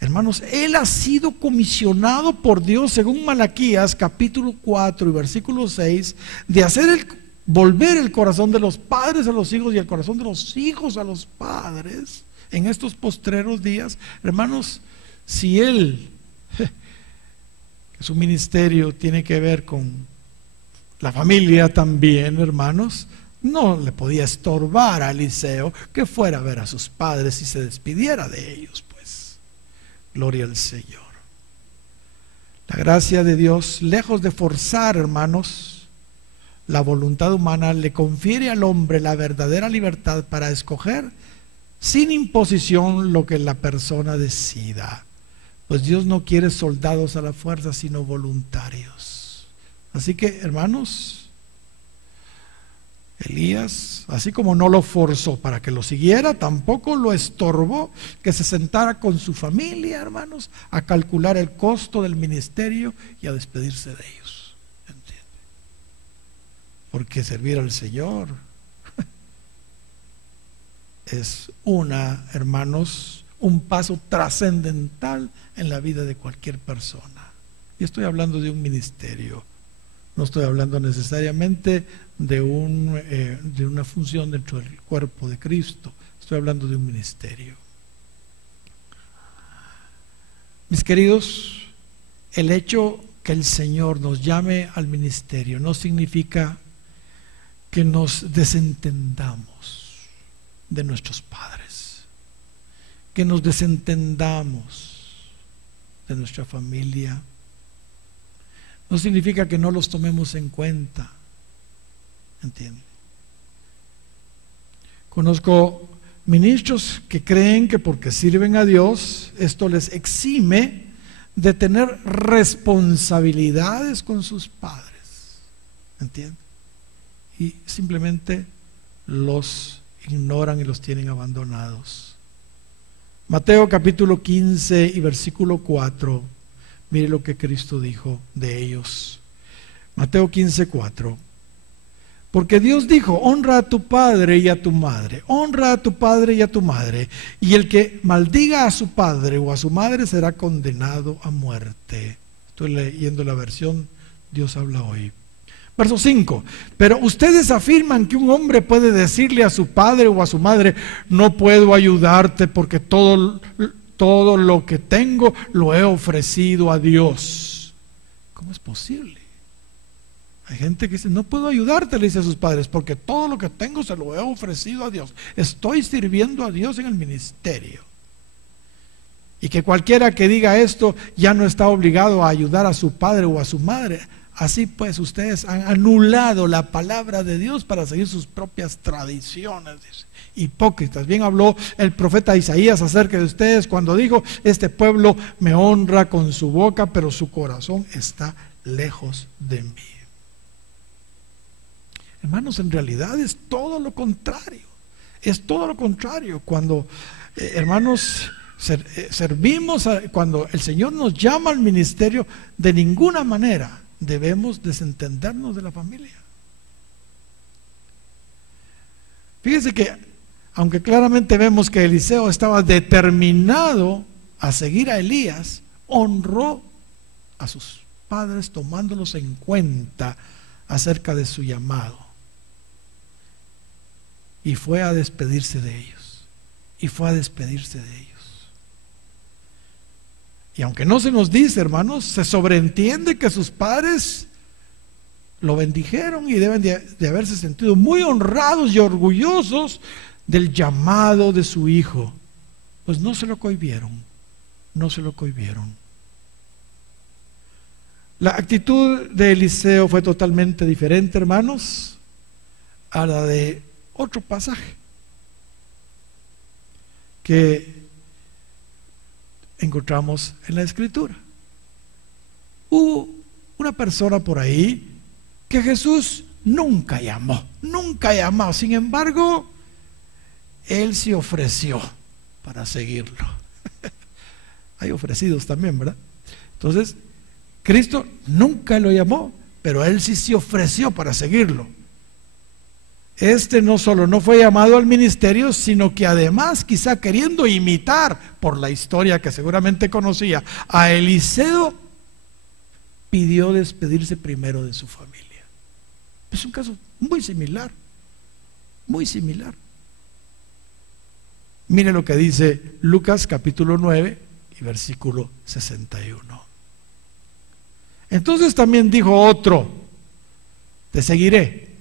hermanos, él ha sido comisionado por Dios, según Malaquías capítulo 4 y versículo 6, de volver el corazón de los padres a los hijos y el corazón de los hijos a los padres en estos postreros días. Hermanos, si él, que su ministerio tiene que ver con La familia también, hermanos, no le podía estorbar a Eliseo que fuera a ver a sus padres y se despidiera de ellos, pues. Gloria al Señor. La gracia de Dios, lejos de forzar, hermanos, la voluntad humana, le confiere al hombre la verdadera libertad para escoger sin imposición lo que la persona decida. Pues Dios no quiere soldados a la fuerza, sino voluntarios. Así que, hermanos, Elías, así como no lo forzó para que lo siguiera, tampoco lo estorbó que se sentara con su familia, hermanos, a calcular el costo del ministerio y a despedirse de ellos. ¿Entiende? Porque servir al Señor es hermanos, un paso trascendental en la vida de cualquier persona. Y estoy hablando de un ministerio. No estoy hablando necesariamente de una función dentro del cuerpo de Cristo. Estoy hablando de un ministerio. Mis queridos, el hecho que el Señor nos llame al ministerio no significa que nos desentendamos de nuestros padres, que nos desentendamos de nuestra familia. No significa que no los tomemos en cuenta. ¿Entiende? Conozco ministros que creen que porque sirven a Dios, esto les exime de tener responsabilidades con sus padres. ¿Entiende? Y simplemente los ignoran y los tienen abandonados. Mateo capítulo 15 y versículo 4. Mire lo que Cristo dijo de ellos. Mateo 15, 4. Porque Dios dijo: honra a tu padre y a tu madre. Honra a tu padre y a tu madre. Y el que maldiga a su padre o a su madre será condenado a muerte. Estoy leyendo la versión Dios habla hoy. Verso 5. Pero ustedes afirman que un hombre puede decirle a su padre o a su madre: no puedo ayudarte porque todo lo que tengo lo he ofrecido a Dios. ¿Cómo es posible? Hay gente que dice: no puedo ayudarte, le dice a sus padres, porque todo lo que tengo se lo he ofrecido a Dios. Estoy sirviendo a Dios en el ministerio. Y que cualquiera que diga esto ya no está obligado a ayudar a su padre o a su madre. Así pues, ustedes han anulado la palabra de Dios para seguir sus propias tradiciones. Hipócritas. Bien habló el profeta Isaías acerca de ustedes cuando dijo: este pueblo me honra con su boca, pero su corazón está lejos de mí. Hermanos, en realidad es todo lo contrario. Es todo lo contrario. Cuando, hermanos, servimos, cuando el Señor nos llama al ministerio, de ninguna manera debemos desentendernos de la familia. Fíjense que, aunque claramente vemos que Eliseo estaba determinado a seguir a Elías, honró a sus padres tomándolos en cuenta acerca de su llamado. Y fue a despedirse de ellos. Y fue a despedirse de ellos. Y aunque no se nos dice, hermanos, se sobreentiende que sus padres lo bendijeron y deben de haberse sentido muy honrados y orgullosos del llamado de su hijo. Pues no se lo cohibieron, no se lo cohibieron. La actitud de Eliseo fue totalmente diferente, hermanos, a la de otro pasaje que encontramos en la Escritura. Hubo una persona por ahí que Jesús nunca llamó. Sin embargo, él se ofreció para seguirlo. Hay ofrecidos también, ¿verdad? Entonces, Cristo nunca lo llamó, pero él sí se ofreció para seguirlo. Este no solo no fue llamado al ministerio, sino que además, quizá queriendo imitar, por la historia que seguramente conocía, a Eliseo, pidió despedirse primero de su familia. Es un caso muy similar, muy similar. Mire lo que dice Lucas capítulo 9 y versículo 61. Entonces también dijo otro: te seguiré.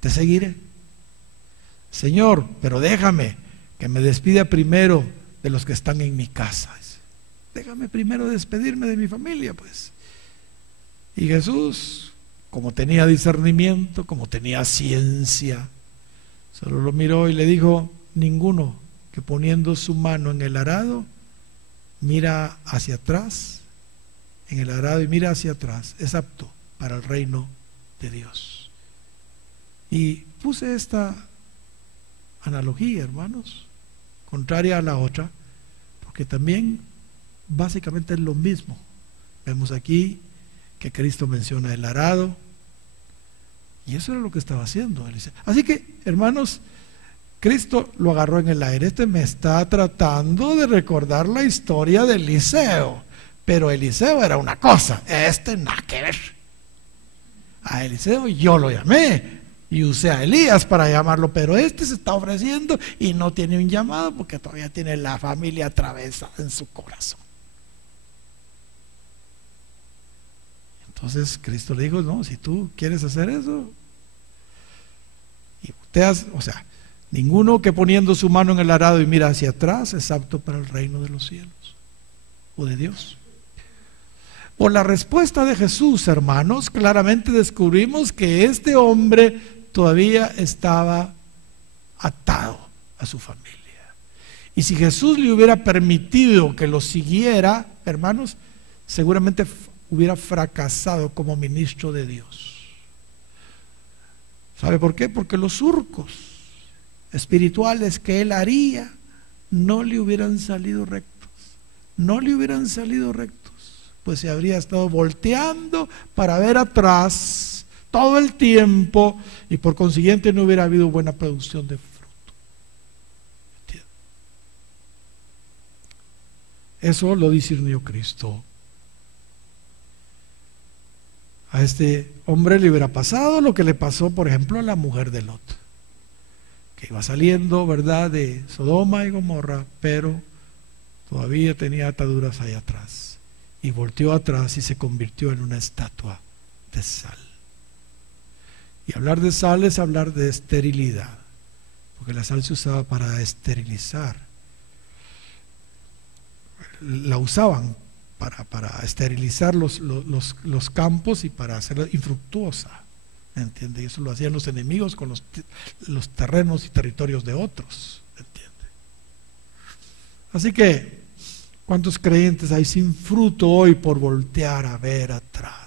Te seguiré. Señor, pero déjame que me despida primero de los que están en mi casa. Déjame primero despedirme de mi familia, pues. Y Jesús, como tenía discernimiento, como tenía ciencia, solo lo miró y le dijo: ninguno que poniendo su mano en el arado mira hacia atrás, en el arado y mira hacia atrás, es apto para el reino de Dios. Y puse esta analogía, hermanos, contraria a la otra, porque también básicamente es lo mismo. Vemos aquí que Cristo menciona el arado, y eso era lo que estaba haciendo Eliseo. Así que, hermanos, Cristo lo agarró en el aire. Me está tratando de recordar la historia de Eliseo, pero Eliseo era una cosa, nada que ver. A Eliseo yo lo llamé y usé a Elías para llamarlo, pero se está ofreciendo y no tiene un llamado porque todavía tiene la familia atravesada en su corazón. Entonces Cristo le dijo: no, si tú quieres hacer eso, y ninguno que poniendo su mano en el arado y mira hacia atrás es apto para el reino de los cielos o de Dios. Por la respuesta de Jesús, hermanos, claramente descubrimos que este hombre todavía estaba atado a su familia. Y si Jesús le hubiera permitido que lo siguiera, hermanos, seguramente hubiera fracasado como ministro de Dios. ¿Sabe por qué? Porque los surcos espirituales que él haría no le hubieran salido rectos. No le hubieran salido rectos, pues se habría estado volteando para ver atrás todo el tiempo y por consiguiente no hubiera habido buena producción de fruto. ¿Entiendes? Eso lo discernió Cristo. A este hombre le hubiera pasado lo que le pasó, por ejemplo, a la mujer de Lot, que iba saliendo, ¿verdad?, de Sodoma y Gomorra, pero todavía tenía ataduras ahí atrás, y volteó atrás y se convirtió en una estatua de sal. Y hablar de sal es hablar de esterilidad, porque la sal se usaba para esterilizar. La usaban para esterilizar los campos y para hacerla infructuosa, ¿entiende? Y eso lo hacían los enemigos con los terrenos y territorios de otros, ¿entiende? Así que, ¿cuántos creyentes hay sin fruto hoy por voltear a ver atrás?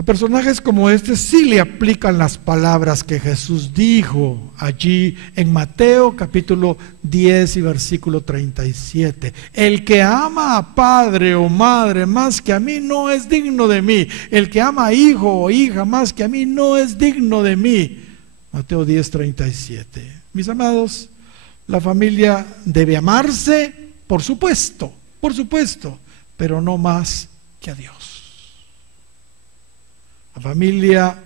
A personajes como este sí le aplican las palabras que Jesús dijo allí en Mateo capítulo 10 y versículo 37. El que ama a padre o madre más que a mí no es digno de mí. El que ama a hijo o hija más que a mí no es digno de mí. Mateo 10, 37. Mis amados, la familia debe amarse, por supuesto, pero no más que a Dios. La familia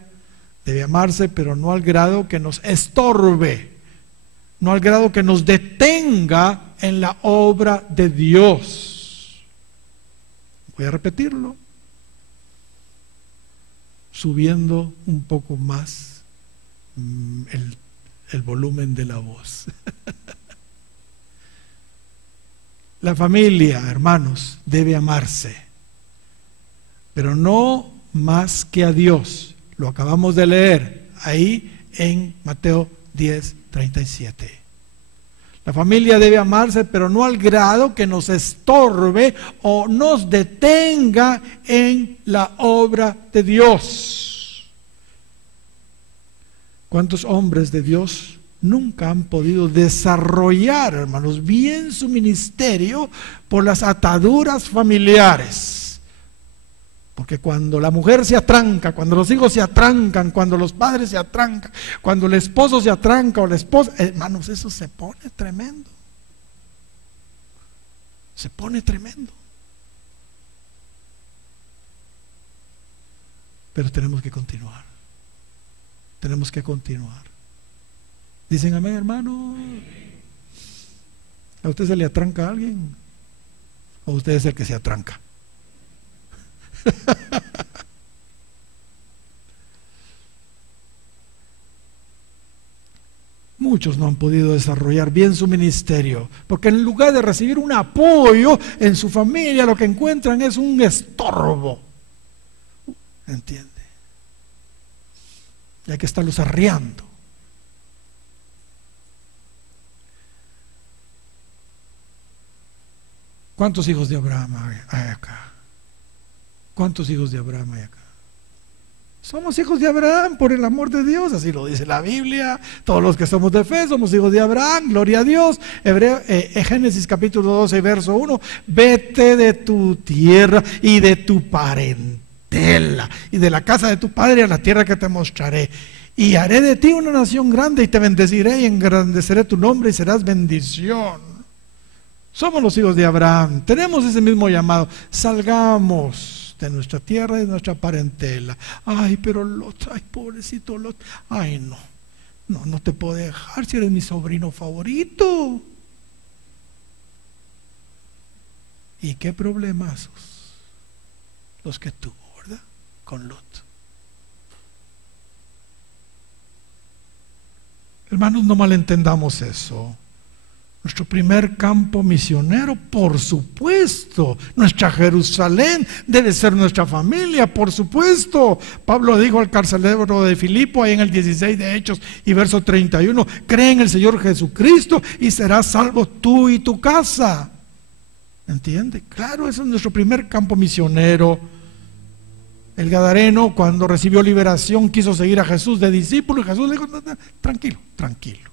debe amarse, pero no al grado que nos estorbe, no al grado que nos detenga en la obra de Dios. Voy a repetirlo, subiendo un poco más el volumen de la voz. La familia, hermanos, debe amarse, pero no más que a Dios. Lo acabamos de leer ahí en Mateo 10, 37. La familia debe amarse, pero no al grado que nos estorbe o nos detenga en la obra de Dios. ¿Cuántos hombres de Dios nunca han podido desarrollar, hermanos, bien su ministerio por las ataduras familiares? Porque cuando la mujer se atranca, cuando los hijos se atrancan, cuando los padres se atrancan, cuando el esposo se atranca o la esposa, hermanos, eso se pone tremendo. Se pone tremendo. Pero tenemos que continuar. Tenemos que continuar. Dicen amén, hermano. ¿A usted se le atranca a alguien? ¿O usted es el que se atranca? Muchos no han podido desarrollar bien su ministerio, porque en lugar de recibir un apoyo en su familia, lo que encuentran es un estorbo. ¿Entiende? Y hay que estarlos arreando. ¿Cuántos hijos de Abraham hay acá? ¿Cuántos hijos de Abraham hay acá? Somos hijos de Abraham por el amor de Dios, así lo dice la Biblia. Todos los que somos de fe somos hijos de Abraham, gloria a Dios. Génesis capítulo 12, verso 1: vete de tu tierra y de tu parentela y de la casa de tu padre a la tierra que te mostraré. Y haré de ti una nación grande y te bendeciré y engrandeceré tu nombre y serás bendición. Somos los hijos de Abraham, tenemos ese mismo llamado. Salgamos de nuestra tierra y de nuestra parentela. Ay, pero Lot, ay, pobrecito Lot. Ay, no te puedo dejar si eres mi sobrino favorito. ¿Y qué problemazos los que tuvo, verdad? Con Lot. Hermanos, no malentendamos eso. Nuestro primer campo misionero, por supuesto, nuestra Jerusalén debe ser nuestra familia, por supuesto. Pablo dijo al carcelero de Filipo, ahí en el 16 de Hechos y verso 31, cree en el Señor Jesucristo y serás salvo tú y tu casa. ¿Entiende? Claro, ese es nuestro primer campo misionero. El gadareno, cuando recibió liberación, quiso seguir a Jesús de discípulo, y Jesús le dijo: no, tranquilo, tranquilo.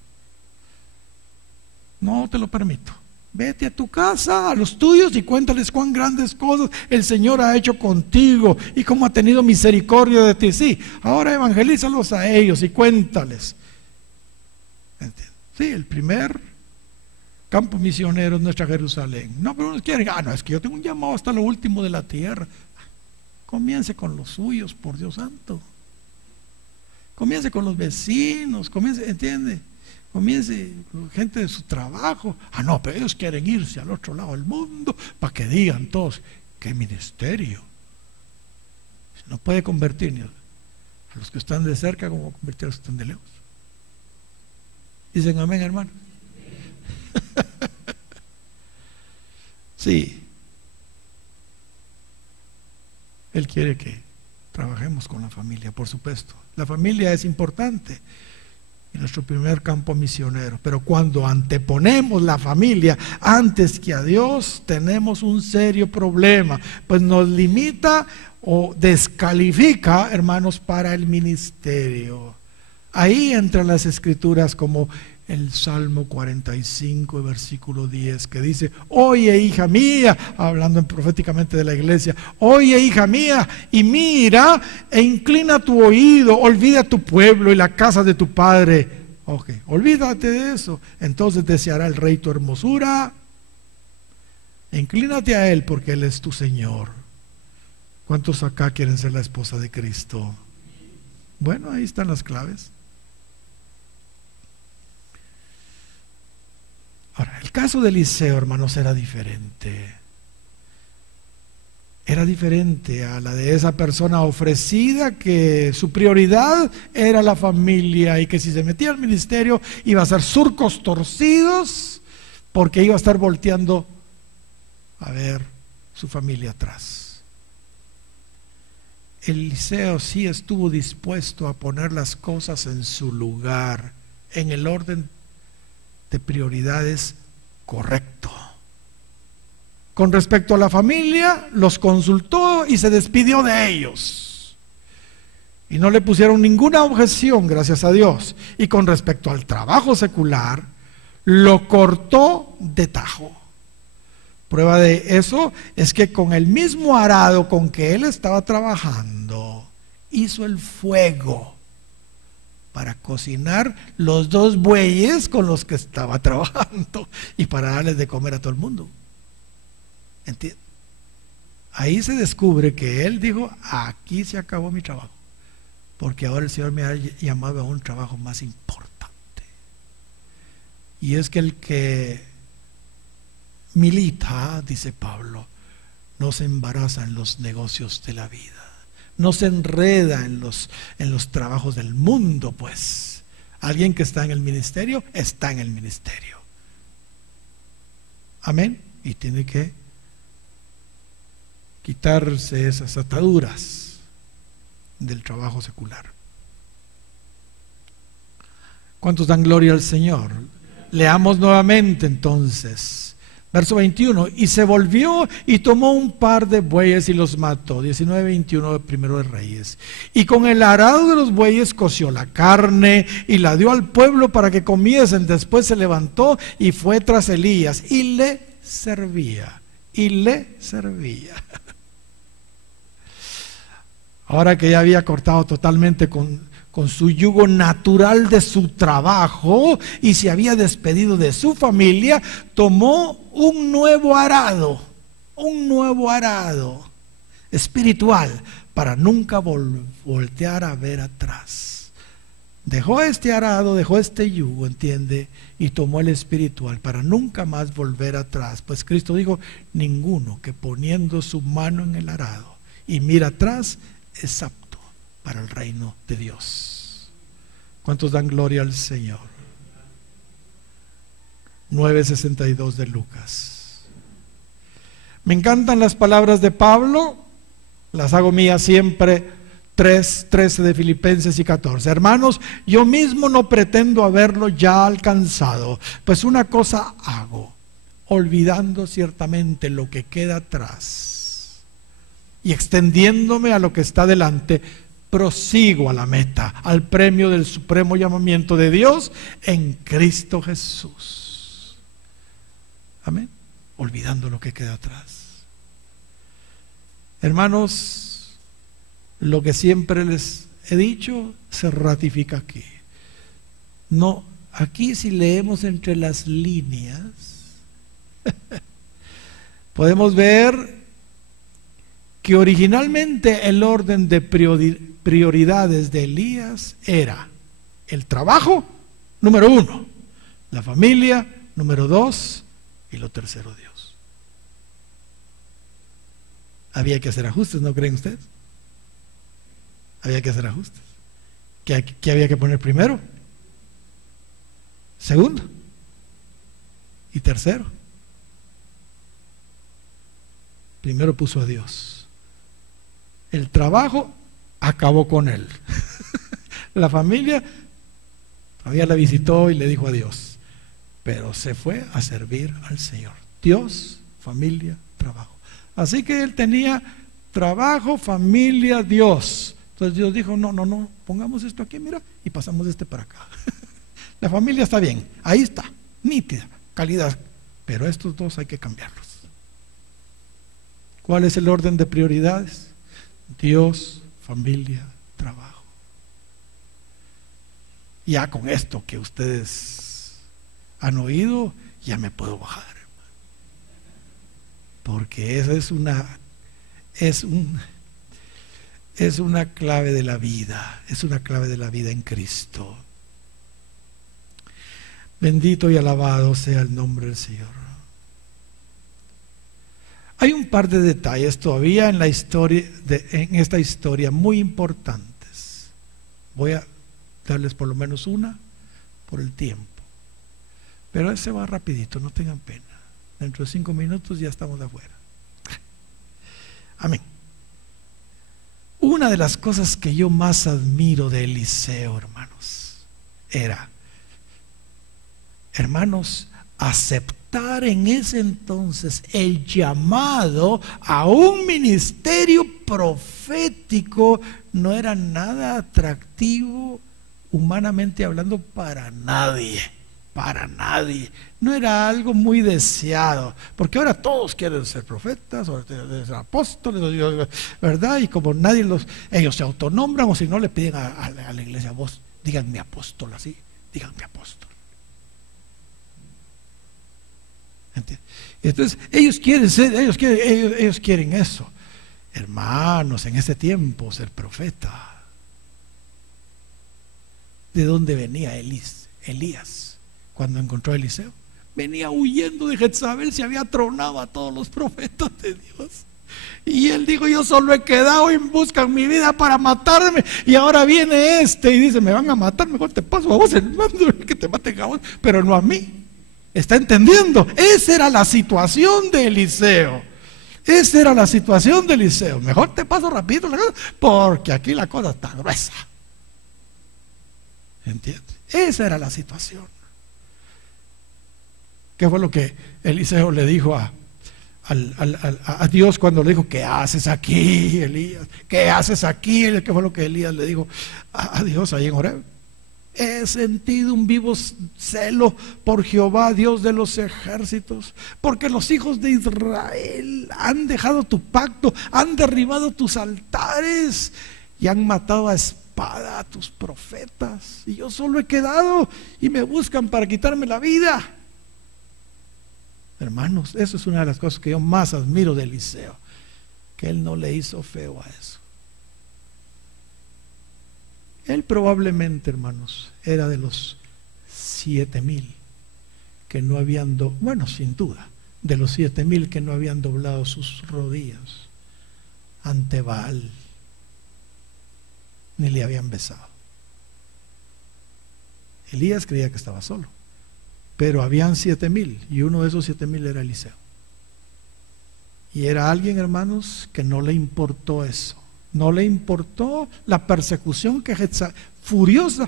No te lo permito. Vete a tu casa, a los tuyos, y cuéntales cuán grandes cosas el Señor ha hecho contigo y cómo ha tenido misericordia de ti. Sí, ahora evangelízalos a ellos y cuéntales. ¿Entiendes? Sí, el primer campo misionero es nuestra Jerusalén. No, pero unos quieren, no, es que yo tengo un llamado hasta lo último de la tierra. Comience con los suyos, por Dios santo. Comience con los vecinos, comience, ¿entiende? Comience con gente de su trabajo. No, pero ellos quieren irse al otro lado del mundo para que digan todos: qué ministerio. No puede convertir ni a los que están de cerca como convertir a los que están de lejos. Dicen amén, hermano. Sí. Él quiere que trabajemos con la familia, por supuesto. La familia es importante en nuestro primer campo misionero, pero cuando anteponemos la familia antes que a Dios, tenemos un serio problema, pues nos limita o descalifica, hermanos, para el ministerio. Ahí entran las escrituras como el Salmo 45, versículo 10, que dice: oye, hija mía, hablando proféticamente de la iglesia, oye, hija mía, y mira, e inclina tu oído, olvida tu pueblo y la casa de tu padre. Ok, olvídate de eso. Entonces deseará el rey tu hermosura. Inclínate a él, porque él es tu Señor. ¿Cuántos acá quieren ser la esposa de Cristo? Bueno, ahí están las claves. Ahora, el caso de Eliseo, hermanos, era diferente. Era diferente a la de esa persona ofrecida, que su prioridad era la familia y que si se metía al ministerio iba a hacer surcos torcidos porque iba a estar volteando a ver su familia atrás. Eliseo sí estuvo dispuesto a poner las cosas en su lugar, en el orden de prioridades correcto. Con respecto a la familia, los consultó y se despidió de ellos. Y no le pusieron ninguna objeción, gracias a Dios. Y con respecto al trabajo secular, lo cortó de tajo. Prueba de eso es que con el mismo arado con que él estaba trabajando, hizo el fuego para cocinar los 2 bueyes con los que estaba trabajando y para darles de comer a todo el mundo. ¿Entiendes? Ahí se descubre que él dijo: aquí se acabó mi trabajo, porque ahora el Señor me ha llamado a un trabajo más importante. Y es que el que milita, dice Pablo, no se embaraza en los negocios de la vida, no se enreda en los trabajos del mundo, pues. Alguien que está en el ministerio, está en el ministerio. Amén. Y tiene que quitarse esas ataduras del trabajo secular. ¿Cuántos dan gloria al Señor? Leamos nuevamente entonces. Verso 21, y se volvió y tomó un par de bueyes y los mató. 19:21 de Primero de Reyes. Y con el arado de los bueyes coció la carne y la dio al pueblo para que comiesen. Después se levantó y fue tras Elías y le servía. Y le servía. Ahora que ya había cortado totalmente con su yugo natural de su trabajo y se había despedido de su familia, tomó un nuevo arado espiritual para nunca voltear a ver atrás. Dejó este arado, dejó este yugo, ¿entiende? Y tomó el espiritual para nunca más volver atrás. Pues Cristo dijo, ninguno que poniendo su mano en el arado y mira atrás es apto para el reino de Dios. ¿Cuántos dan gloria al Señor? 9:62 de Lucas. Me encantan las palabras de Pablo, las hago mías siempre. 3:13 de Filipenses y 14. Hermanos, yo mismo no pretendo haberlo ya alcanzado, pues una cosa hago, olvidando ciertamente lo que queda atrás y extendiéndome a lo que está delante, prosigo a la meta, al premio del supremo llamamiento de Dios en Cristo Jesús. Amén. Olvidando lo que queda atrás. Hermanos, lo que siempre les he dicho se ratifica aquí. No, aquí si leemos entre las líneas, podemos ver que originalmente el orden de prioridades de Elías era el trabajo, número 1, la familia, número 2, y lo tercero, Dios. Había que hacer ajustes, ¿no creen ustedes? Había que hacer ajustes. ¿Qué había que poner primero? Segundo y tercero. Primero puso a Dios. El trabajo acabó con él. La familia todavía la visitó y le dijo adiós, pero se fue a servir al Señor. Dios, familia, trabajo. Así que él tenía trabajo, familia, Dios. Entonces Dios dijo, no, pongamos esto aquí, mira, y pasamos este para acá. La familia está bien, ahí está, nítida, calidad, pero estos dos hay que cambiarlos. ¿Cuál es el orden de prioridades? Dios, familia, trabajo. Ya con esto que ustedes han oído, ya me puedo bajar, hermano. Porque esa es una clave de la vida, es una clave de la vida en Cristo. Bendito y alabado sea el nombre del Señor. Hay un par de detalles todavía en esta historia muy importantes. Voy a darles por lo menos una por el tiempo, pero ese va rapidito, no tengan pena. Dentro de 5 minutos ya estamos de afuera. Amén. Una de las cosas que yo más admiro de Eliseo, hermanos, era, hermanos, aceptar en ese entonces el llamado a un ministerio profético no era nada atractivo humanamente hablando para nadie, no era algo muy deseado, porque ahora todos quieren ser profetas o ser apóstoles, ¿verdad? Y como ellos se autonombran, o si no le piden a la iglesia, vos díganme apóstol, así, díganme apóstol. Entonces ellos quieren eso. Hermanos, en ese tiempo ser profeta, ¿de dónde venía Elías cuando encontró a Eliseo? Venía huyendo de Jezabel, se había tronado a todos los profetas de Dios. Y él dijo: yo solo he quedado en busca en mi vida para matarme, y ahora viene este y dice: me van a matar, mejor te paso a vos el mando, que te maten a vos, pero no a mí. ¿Está entendiendo? Esa era la situación de Eliseo. Esa era la situación de Eliseo. Mejor te paso rapidito la cosa, porque aquí la cosa está gruesa. ¿Entiendes? Esa era la situación. ¿Qué fue lo que Eliseo le dijo a Dios cuando le dijo: ¿qué haces aquí, Elías? ¿Qué haces aquí? ¿Qué fue lo que Elías le dijo a Dios ahí en Horeb? He sentido un vivo celo por Jehová, Dios de los ejércitos, porque los hijos de Israel han dejado tu pacto, han derribado tus altares y han matado a espada a tus profetas, y yo solo he quedado y me buscan para quitarme la vida. Hermanos, eso es una de las cosas que yo más admiro de Eliseo, que él no le hizo feo a eso. Él probablemente, hermanos, era de los 7,000 que no habían, bueno, sin duda, de los 7,000 que no habían doblado sus rodillas ante Baal, ni le habían besado. Elías creía que estaba solo, pero habían 7,000, y uno de esos 7,000 era Eliseo. Y era alguien, hermanos, que no le importó eso. No le importó la persecución furiosa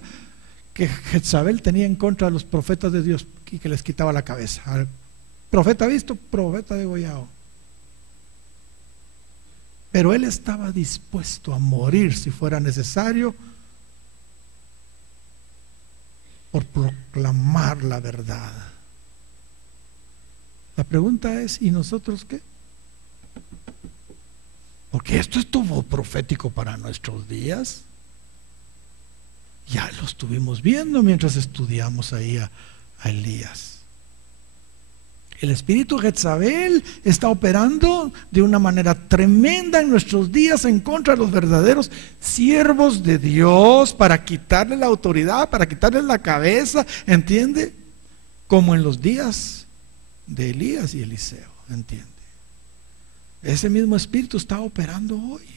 que Jezabel tenía en contra de los profetas de Dios, y que les quitaba la cabeza. Al profeta visto, profeta degollado. Pero él estaba dispuesto a morir si fuera necesario por proclamar la verdad. La pregunta es: ¿y nosotros qué? Porque esto es todo profético para nuestros días. Ya lo estuvimos viendo mientras estudiamos ahí a Elías. El espíritu de Jezabel está operando de una manera tremenda en nuestros días en contra de los verdaderos siervos de Dios, para quitarle la autoridad, para quitarle la cabeza, ¿entiende? Como en los días de Elías y Eliseo, ¿entiende? Ese mismo espíritu está operando hoy.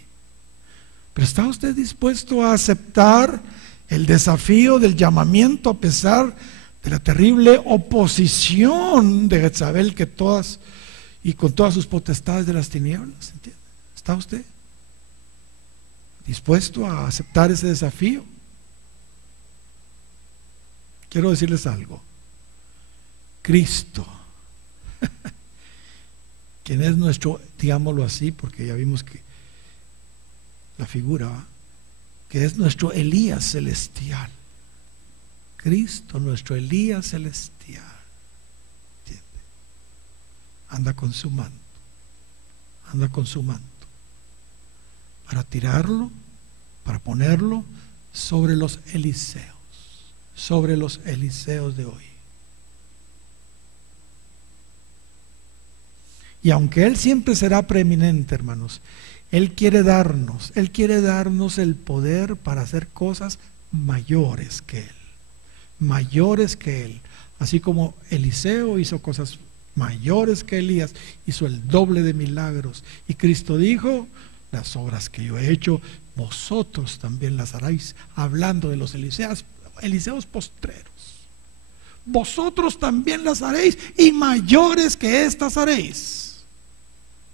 Pero ¿está usted dispuesto a aceptar el desafío del llamamiento a pesar de la terrible oposición de Jezabel que todas y con todas sus potestades de las tinieblas? ¿Entiende? ¿Está usted dispuesto a aceptar ese desafío? Quiero decirles algo. Cristo, quien es nuestro, digámoslo así, porque ya vimos que la figura, que es nuestro Elías celestial. Cristo, nuestro Elías celestial, ¿entiende? Anda con su manto, para tirarlo, para ponerlo sobre los Eliseos de hoy. Y aunque Él siempre será preeminente, hermanos, Él quiere darnos el poder para hacer cosas mayores que Él, así como Eliseo hizo cosas mayores que Elías, hizo el doble de milagros, y Cristo dijo: las obras que yo he hecho, vosotros también las haréis, hablando de los Eliseos postreros. Vosotros también las haréis, y mayores que estas haréis.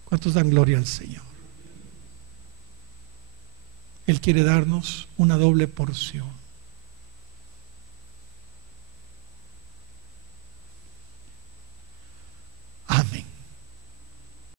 ¿Cuántos dan gloria al Señor? Él quiere darnos una doble porción.